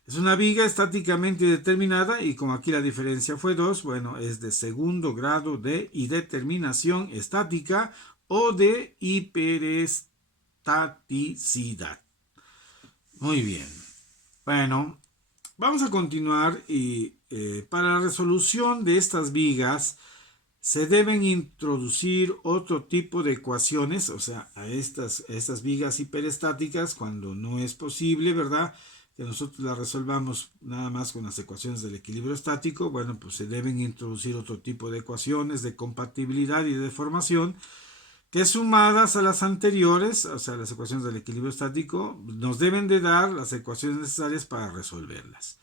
Es una viga estáticamente determinada y como aquí la diferencia fue 2, bueno, es de segundo grado de indeterminación estática o de hiperestaticidad. Muy bien. Bueno, vamos a continuar y para la resolución de estas vigas se deben introducir otro tipo de ecuaciones, o sea, a estas vigas hiperestáticas cuando no es posible, ¿verdad? Que nosotros las resolvamos nada más con las ecuaciones del equilibrio estático, bueno, pues se deben introducir otro tipo de ecuaciones de compatibilidad y de deformación que sumadas a las anteriores, o sea, las ecuaciones del equilibrio estático, nos deben de dar las ecuaciones necesarias para resolverlas.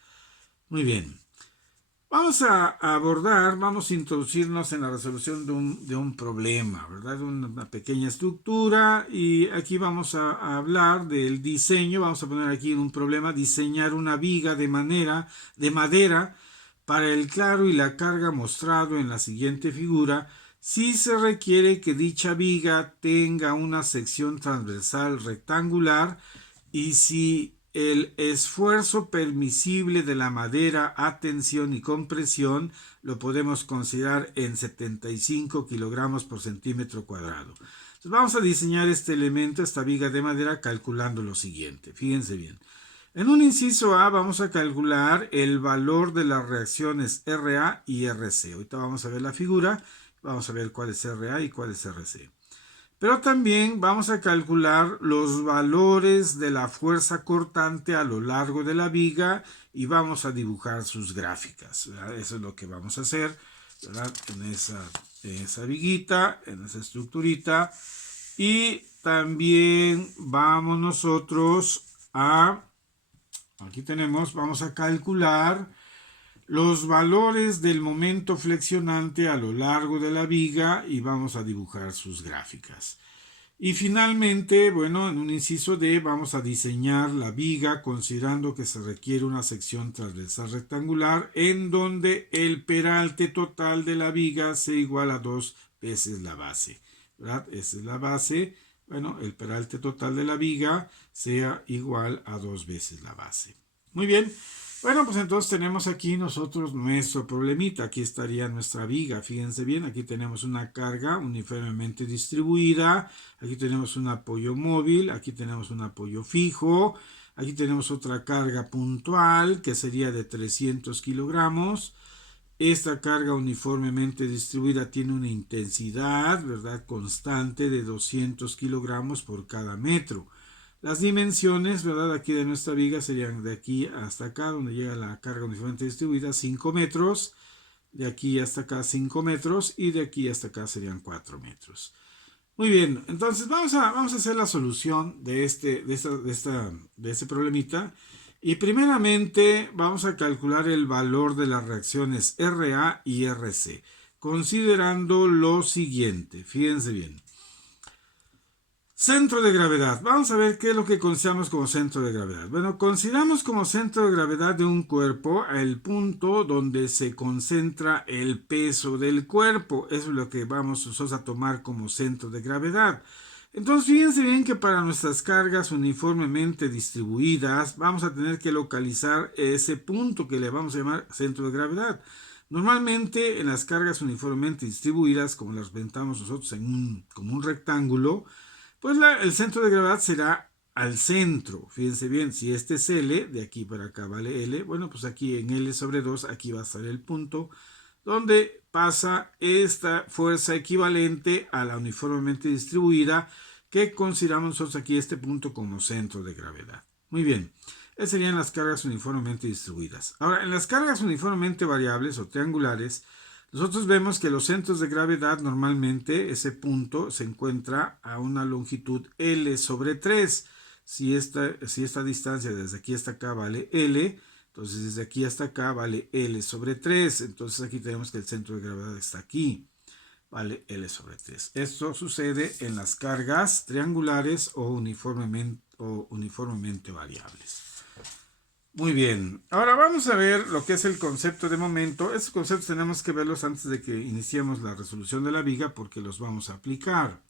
Muy bien. Vamos a vamos a introducirnos en la resolución de un problema, ¿verdad? De una pequeña estructura y aquí vamos a hablar del diseño, vamos a poner aquí en un problema, diseñar una viga de madera para el claro y la carga mostrado en la siguiente figura, si se requiere que dicha viga tenga una sección transversal rectangular y si el esfuerzo permisible de la madera a tensión y compresión lo podemos considerar en 75 kilogramos por centímetro cuadrado. Entonces vamos a diseñar este elemento, esta viga de madera, calculando lo siguiente. Fíjense bien. En un inciso A vamos a calcular el valor de las reacciones RA y RC. Ahorita vamos a ver la figura Vamos a ver cuál es RA y cuál es RC. Pero también vamos a calcular los valores de la fuerza cortante a lo largo de la viga y vamos a dibujar sus gráficas, ¿verdad? Eso es lo que vamos a hacer, ¿verdad? En esa viguita, en esa estructurita. Y también vamos nosotros aquí tenemos, vamos a calcular los valores del momento flexionante a lo largo de la viga y vamos a dibujar sus gráficas. Y finalmente, bueno, en un inciso D vamos a diseñar la viga considerando que se requiere una sección transversal rectangular en donde el peralte total de la viga sea igual a 2 veces la base, ¿verdad? Esa es la base. Bueno, el peralte total de la viga sea igual a 2 veces la base. Muy bien. Bueno, pues entonces tenemos aquí nosotros nuestro problemita. Aquí estaría nuestra viga. Fíjense bien, aquí tenemos una carga uniformemente distribuida. Aquí tenemos un apoyo móvil. Aquí tenemos un apoyo fijo. Aquí tenemos otra carga puntual que sería de 300 kilogramos. Esta carga uniformemente distribuida tiene una intensidad, ¿verdad?, constante de 200 kilogramos por cada metro. Las dimensiones, ¿verdad?, aquí de nuestra viga serían de aquí hasta acá, donde llega la carga uniformemente distribuida, 5 metros. De aquí hasta acá 5 metros y de aquí hasta acá serían 4 metros. Muy bien, entonces vamos a hacer la solución de este problemita. Y primeramente vamos a calcular el valor de las reacciones RA y RC, considerando lo siguiente. Fíjense bien. Centro de gravedad. Vamos a ver qué es lo que consideramos como centro de gravedad. Bueno, consideramos como centro de gravedad de un cuerpo el punto donde se concentra el peso del cuerpo. Eso es lo que vamos nosotros a tomar como centro de gravedad. Entonces, fíjense bien que para nuestras cargas uniformemente distribuidas vamos a tener que localizar ese punto que le vamos a llamar centro de gravedad. Normalmente en las cargas uniformemente distribuidas, como las representamos nosotros como un rectángulo, pues el centro de gravedad será al centro. Fíjense bien, si este es L, de aquí para acá vale L, bueno, pues aquí en L sobre 2, aquí va a estar el punto donde pasa esta fuerza equivalente a la uniformemente distribuida que consideramos nosotros aquí este punto como centro de gravedad. Muy bien, esas serían las cargas uniformemente distribuidas. Ahora, en las cargas uniformemente variables o triangulares, nosotros vemos que los centros de gravedad normalmente ese punto se encuentra a una longitud L sobre 3. Si esta distancia desde aquí hasta acá vale L, entonces desde aquí hasta acá vale L sobre 3. Entonces aquí tenemos que el centro de gravedad está aquí. Vale L sobre 3. Esto sucede en las cargas triangulares o uniformemente variables. Muy bien, ahora vamos a ver lo que es el concepto de momento. Estos conceptos tenemos que verlos antes de que iniciemos la resolución de la viga porque los vamos a aplicar.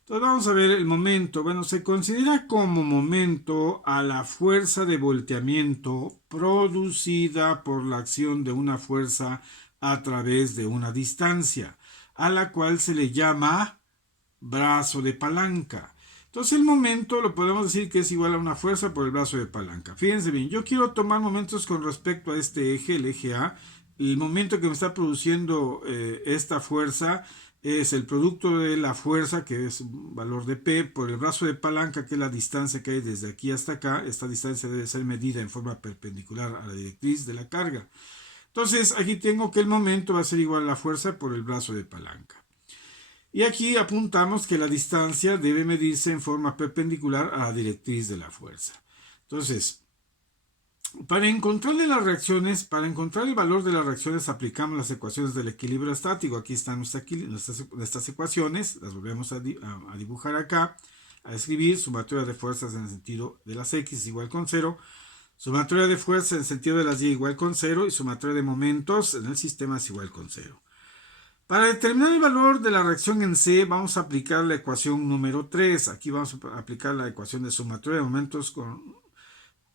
Entonces vamos a ver el momento. Bueno, se considera como momento a la fuerza de volteamiento producida por la acción de una fuerza a través de una distancia, a la cual se le llama brazo de palanca. Entonces el momento lo podemos decir que es igual a una fuerza por el brazo de palanca. Fíjense bien, yo quiero tomar momentos con respecto a este eje, el eje A. El momento que me está produciendo esta fuerza es el producto de la fuerza, que es un valor de P, por el brazo de palanca, que es la distancia que hay desde aquí hasta acá. Esta distancia debe ser medida en forma perpendicular a la directriz de la carga. Entonces aquí tengo que el momento va a ser igual a la fuerza por el brazo de palanca. Y aquí apuntamos que la distancia debe medirse en forma perpendicular a la directriz de la fuerza. Entonces, para encontrar el valor de las reacciones, aplicamos las ecuaciones del equilibrio estático. Aquí están nuestras ecuaciones, las volvemos a dibujar acá, a escribir. Sumatoria de fuerzas en el sentido de las X es igual con 0. Sumatoria de fuerzas en el sentido de las Y igual con 0. Y sumatoria de momentos en el sistema es igual con 0. Para determinar el valor de la reacción en C, vamos a aplicar la ecuación número 3. Aquí vamos a aplicar la ecuación de sumatoria de momentos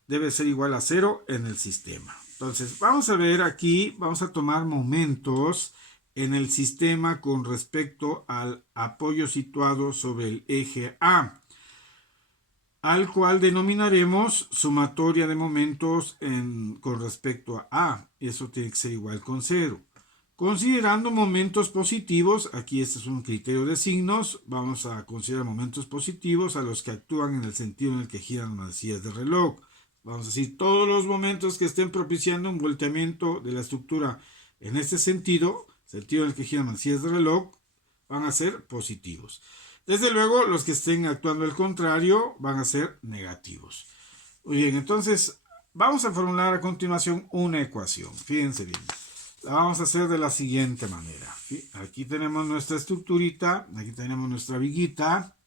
debe ser igual a 0 en el sistema. Entonces, vamos a ver aquí, vamos a tomar momentos en el sistema con respecto al apoyo situado sobre el eje A, al cual denominaremos sumatoria de momentos con respecto a A. Eso tiene que ser igual con 0. considerando momentos positivos. Aquí este es un criterio de signos. Vamos a considerar momentos positivos a los que actúan en el sentido en el que giran las manecillas del reloj. Vamos a decir todos los momentos que estén propiciando un volteamiento de la estructura en este sentido en el que giran las manecillas del reloj, van a ser positivos. Desde luego, los que estén actuando al contrario van a ser negativos. Muy bien, entonces vamos a formular a continuación una ecuación. Fíjense bien. La vamos a hacer de la siguiente manera. Aquí tenemos nuestra estructurita, aquí tenemos nuestra viguita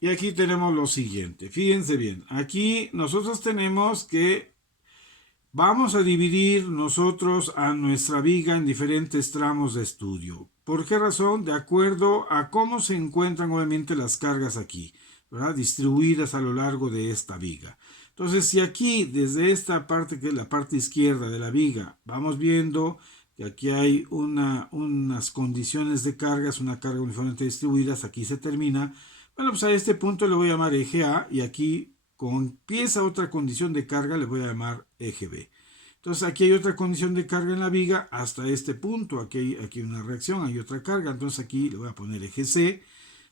y aquí tenemos lo siguiente. Fíjense bien, aquí nosotros tenemos que vamos a dividir nosotros a nuestra viga en diferentes tramos de estudio. ¿Por qué razón? De acuerdo a cómo se encuentran obviamente las cargas aquí, ¿verdad? Distribuidas a lo largo de esta viga. Entonces, si aquí, desde esta parte que es la parte izquierda de la viga, vamos viendo que aquí hay unas condiciones de cargas, una carga uniformemente distribuidas, aquí se termina. Bueno, pues a este punto le voy a llamar eje A y aquí con empieza otra condición de carga le voy a llamar eje B. Entonces aquí hay otra condición de carga en la viga hasta este punto. Aquí hay una reacción, hay otra carga. Entonces aquí le voy a poner eje C.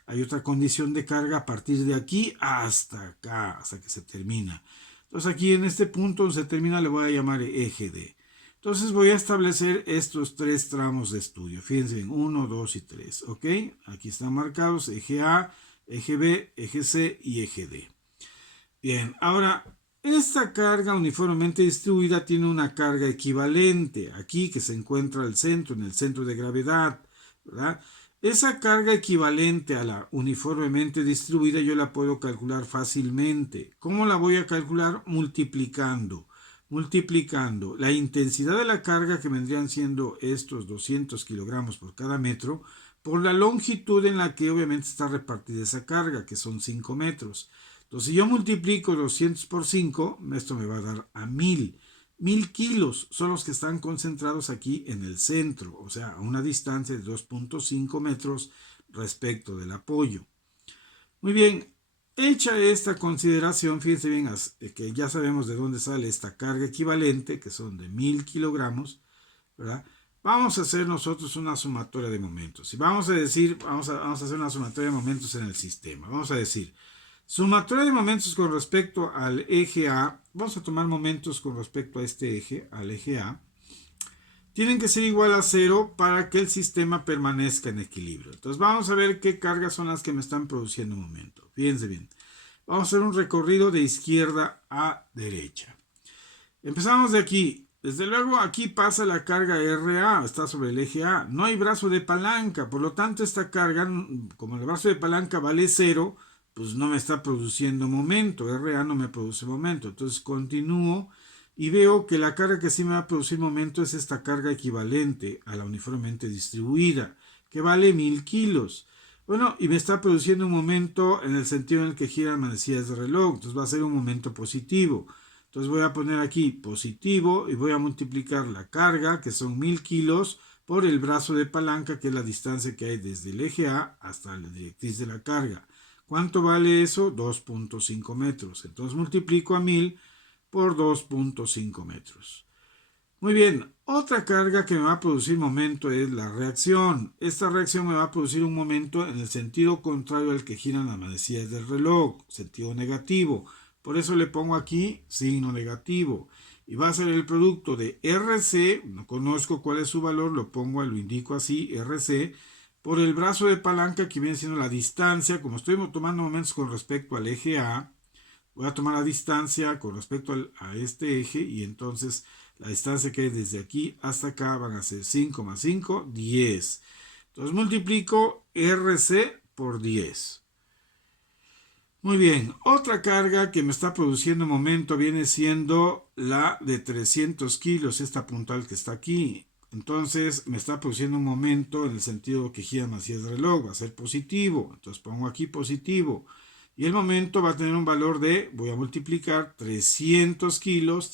Hay otra condición de carga a partir de aquí hasta acá, hasta que se termina. Entonces aquí en este punto donde se termina le voy a llamar eje D. Entonces voy a establecer estos tres tramos de estudio. Fíjense bien, 1, 2 y 3. ¿Ok? Aquí están marcados eje A, eje B, eje C y eje D. Bien, ahora, esta carga uniformemente distribuida tiene una carga equivalente, aquí que se encuentra el centro, en el centro de gravedad, ¿verdad? Esa carga equivalente a la uniformemente distribuida yo la puedo calcular fácilmente. ¿Cómo la voy a calcular? Multiplicando la intensidad de la carga, que vendrían siendo estos 200 kilogramos por cada metro, por la longitud en la que obviamente está repartida esa carga, que son 5 metros. Entonces, si yo multiplico 200 por 5, esto me va a dar a 1000. 1000 kilos son los que están concentrados aquí en el centro, o sea, a una distancia de 2.5 metros respecto del apoyo. Muy bien, hecha esta consideración, fíjense bien que ya sabemos de dónde sale esta carga equivalente, que son de 1000 kilogramos, ¿verdad? Vamos a hacer nosotros una sumatoria de momentos. Y vamos a decir, vamos a hacer una sumatoria de momentos en el sistema. Vamos a decir, sumatoria de momentos con respecto al eje A. Vamos a tomar momentos con respecto a este eje, al eje A. Tienen que ser igual a 0 para que el sistema permanezca en equilibrio. Entonces vamos a ver qué cargas son las que me están produciendo un momento. Fíjense bien. Vamos a hacer un recorrido de izquierda a derecha. Empezamos de aquí. Desde luego aquí pasa la carga RA, está sobre el eje A. No hay brazo de palanca, por lo tanto esta carga, como el brazo de palanca vale 0, pues no me está produciendo momento. RA no me produce momento. Entonces continúo y veo que la carga que sí me va a producir momento es esta carga equivalente a la uniformemente distribuida, que vale 1000 kilos. Bueno, y me está produciendo un momento en el sentido en el que giran manecillas de reloj, entonces va a ser un momento positivo. Entonces voy a poner aquí positivo y voy a multiplicar la carga, que son 1000 kilos, por el brazo de palanca, que es la distancia que hay desde el eje A hasta la directriz de la carga. ¿Cuánto vale eso? 2.5 metros. Entonces multiplico a 1000 por 2.5 metros. Muy bien, otra carga que me va a producir momento es la reacción. Esta reacción me va a producir un momento en el sentido contrario al que giran las manecillas del reloj, sentido negativo. Por eso le pongo aquí signo negativo. Y va a ser el producto de RC, no conozco cuál es su valor, lo indico así, RC, por el brazo de palanca que viene siendo la distancia. Como estoy tomando momentos con respecto al eje A, voy a tomar la distancia con respecto a este eje y entonces la distancia que hay desde aquí hasta acá van a ser 5 más 5, 10. Entonces multiplico RC por 10. Muy bien, otra carga que me está produciendo momento viene siendo la de 300 kilos, esta puntal que está aquí. Entonces me está produciendo un momento en el sentido que gira hacia el reloj, va a ser positivo. Entonces pongo aquí positivo. Y el momento va a tener un valor de, voy a multiplicar 300 kilos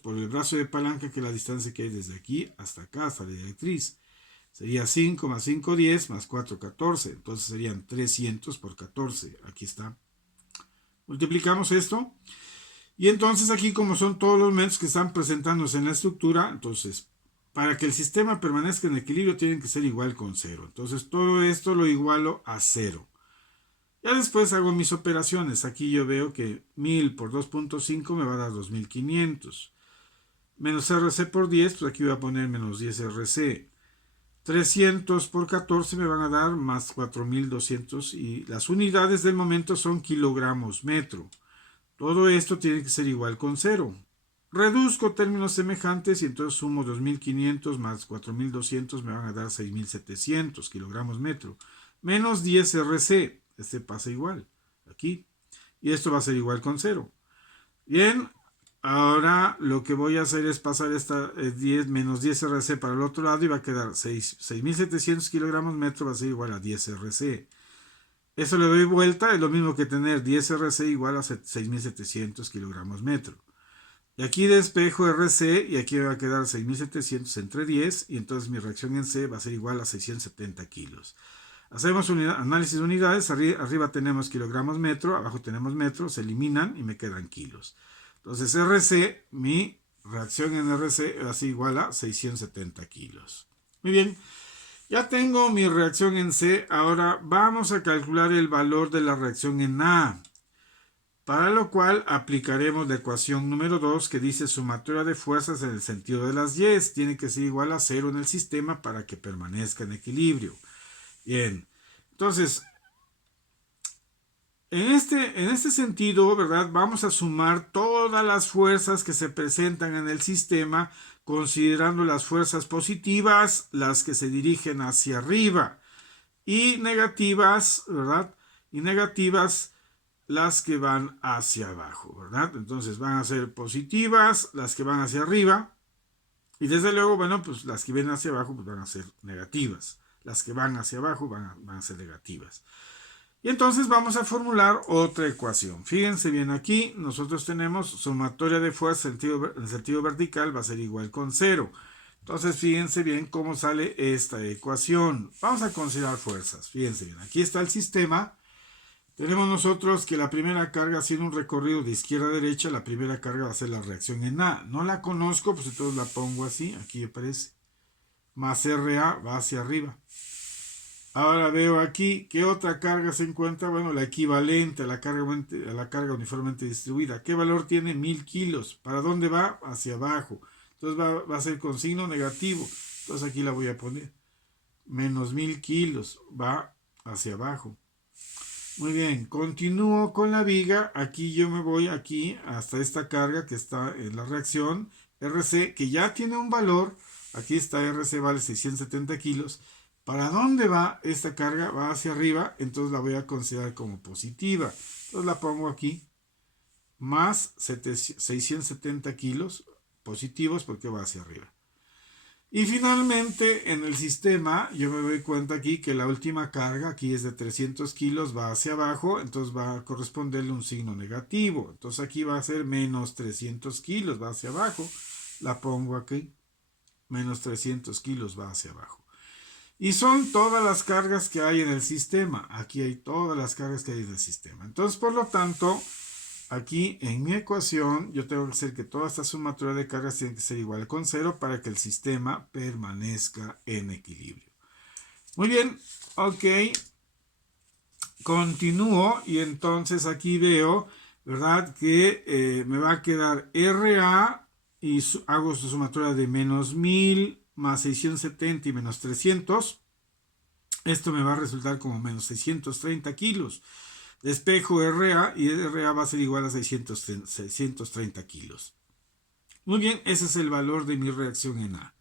por el brazo de palanca, que es la distancia que hay desde aquí hasta acá, hasta la directriz. Sería 5 más 5, 10, más 4, 14. Entonces serían 300 por 14. Aquí está. Multiplicamos esto. Y entonces aquí, como son todos los momentos que están presentándose en la estructura, entonces para que el sistema permanezca en equilibrio tienen que ser igual con 0. Entonces todo esto lo igualo a 0. Ya después hago mis operaciones. Aquí yo veo que 1000 por 2.5 me va a dar 2500. Menos RC por 10, pues aquí voy a poner menos 10 RC. 300 por 14 me van a dar más 4200 y las unidades del momento son kilogramos metro. Todo esto tiene que ser igual con 0. Reduzco términos semejantes y entonces sumo 2500 más 4200 me van a dar 6700 kilogramos metro. Menos 10 RC. Este pasa igual. Aquí. Y esto va a ser igual con 0. Bien. Ahora lo que voy a hacer es pasar esta 10 menos 10 RC para el otro lado y va a quedar 6700 kilogramos metro va a ser igual a 10 RC. Eso le doy vuelta, es lo mismo que tener 10 RC igual a 6700 kilogramos metro. Y aquí despejo RC y aquí va a quedar 6700 entre 10 y entonces mi reacción en C va a ser igual a 670 kilos. Hacemos un análisis de unidades, arriba tenemos kilogramos metro, abajo tenemos metro, se eliminan y me quedan kilos. Entonces RC, mi reacción en RC va a ser igual a 670 kilos. Muy bien. Ya tengo mi reacción en C, ahora vamos a calcular el valor de la reacción en A, para lo cual aplicaremos la ecuación número 2 que dice sumatoria de fuerzas en el sentido de las Y, tiene que ser igual a 0 en el sistema para que permanezca en equilibrio. Bien, entonces, en este sentido, ¿verdad? Vamos a sumar todas las fuerzas que se presentan en el sistema, considerando las fuerzas positivas, las que se dirigen hacia arriba, y negativas, ¿verdad? Y negativas, las que van hacia abajo, ¿verdad? Entonces van a ser positivas, las que van hacia arriba, y desde luego, bueno, pues las que vienen hacia abajo pues van a ser negativas. Las que van hacia abajo van a ser negativas. Y entonces vamos a formular otra ecuación. Fíjense bien aquí, nosotros tenemos sumatoria de fuerza en sentido vertical va a ser igual con 0. Entonces fíjense bien cómo sale esta ecuación. Vamos a considerar fuerzas. Fíjense bien, aquí está el sistema. Tenemos nosotros que la primera carga haciendo un recorrido de izquierda a derecha, la primera carga va a ser la reacción en A. No la conozco, pues entonces la pongo así, aquí aparece. Más RA va hacia arriba. Ahora veo aquí que otra carga se encuentra, bueno, la equivalente a la carga uniformemente distribuida. ¿Qué valor tiene? 1000 kilos. ¿Para dónde va? Hacia abajo. Entonces va a ser con signo negativo. Entonces aquí la voy a poner. Menos 1000 kilos. Va hacia abajo. Muy bien, continúo con la viga. Aquí yo me voy aquí hasta esta carga que está en la reacción. RC, que ya tiene un valor. Aquí está RC, vale 670 kilos. ¿Para dónde va esta carga? Va hacia arriba, entonces la voy a considerar como positiva. Entonces la pongo aquí, más 670 kilos positivos porque va hacia arriba. Y finalmente en el sistema yo me doy cuenta aquí que la última carga aquí es de 300 kilos, va hacia abajo, entonces va a corresponderle un signo negativo. Entonces aquí va a ser menos 300 kilos, va hacia abajo. La pongo aquí, menos 300 kilos va hacia abajo. Y son todas las cargas que hay en el sistema. Aquí hay todas las cargas que hay en el sistema. Entonces, por lo tanto, aquí en mi ecuación, yo tengo que hacer que toda esta sumatoria de cargas tiene que ser igual con 0 para que el sistema permanezca en equilibrio. Muy bien, ok. Continúo y entonces aquí veo, ¿verdad? Que me va a quedar RA y hago su sumatoria de menos 1000 más 670 y menos 300, esto me va a resultar como menos 630 kilos. Despejo RA y RA va a ser igual a 630 kilos. Muy bien, ese es el valor de mi reacción en A.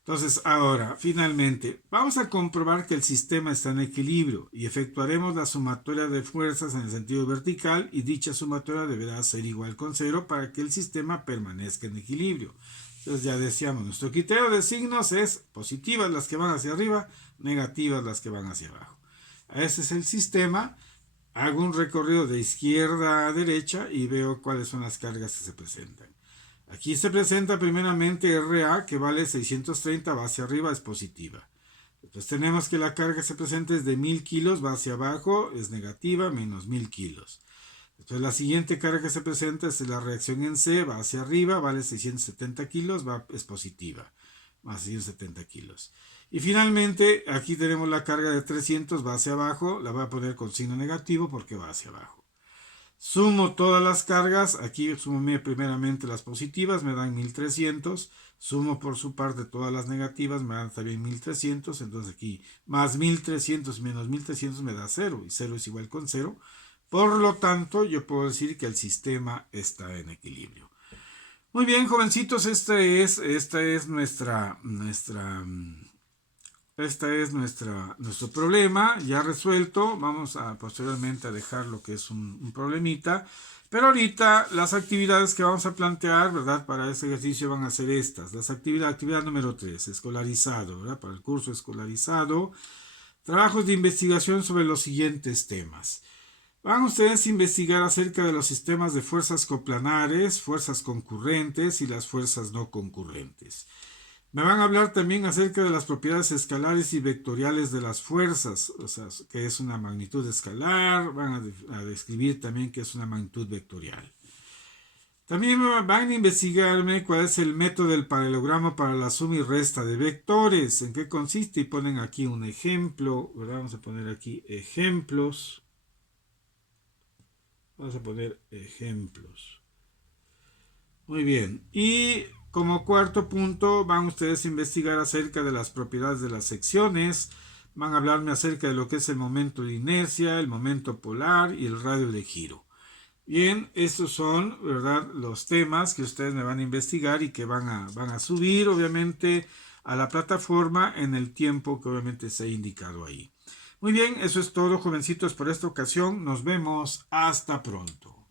Entonces, ahora, finalmente, vamos a comprobar que el sistema está en equilibrio y efectuaremos la sumatoria de fuerzas en el sentido vertical y dicha sumatoria deberá ser igual con 0 para que el sistema permanezca en equilibrio. Entonces ya decíamos, nuestro criterio de signos es positivas las que van hacia arriba, negativas las que van hacia abajo. Ese es el sistema. Hago un recorrido de izquierda a derecha y veo cuáles son las cargas que se presentan. Aquí se presenta primeramente RA, que vale 630, va hacia arriba, es positiva. Después tenemos que la carga que se presenta es de 1000 kilos, va hacia abajo, es negativa, menos 1000 kilos. Entonces la siguiente carga que se presenta es la reacción en C, va hacia arriba, vale 670 kilos, es positiva. va a decir 70 kilos. Y finalmente, aquí tenemos la carga de 300, va hacia abajo, la voy a poner con signo negativo porque va hacia abajo. Sumo todas las cargas, aquí sumo primeramente las positivas, me dan 1300, sumo por su parte todas las negativas, me dan también 1300, entonces aquí más 1300 menos 1300 me da 0, y 0 es igual con 0. Por lo tanto, yo puedo decir que el sistema está en equilibrio. Muy bien, jovencitos, este es nuestro problema ya resuelto. Vamos a posteriormente a dejar lo que es un problemita. Pero ahorita las actividades que vamos a plantear, ¿verdad? Para este ejercicio van a ser estas. Actividad número 3, escolarizado, ¿verdad? Para el curso escolarizado. Trabajos de investigación sobre los siguientes temas. Van ustedes a investigar acerca de los sistemas de fuerzas coplanares, fuerzas concurrentes y las fuerzas no concurrentes. Me van a hablar también acerca de las propiedades escalares y vectoriales de las fuerzas, o sea, que es una magnitud escalar, van a describir también qué es una magnitud vectorial. También van a investigarme cuál es el método del paralelogramo para la suma y resta de vectores, en qué consiste, y ponen aquí un ejemplo, ¿verdad? Vamos a poner aquí ejemplos. Vamos a poner ejemplos. Muy bien. Y como cuarto punto van ustedes a investigar acerca de las propiedades de las secciones. Van a hablarme acerca de lo que es el momento de inercia, el momento polar y el radio de giro. Bien, estos son, ¿verdad?, los temas que ustedes me van a investigar y que van a subir, obviamente, a la plataforma en el tiempo que obviamente se ha indicado ahí. Muy bien, eso es todo, jovencitos, por esta ocasión. Nos vemos. Hasta pronto.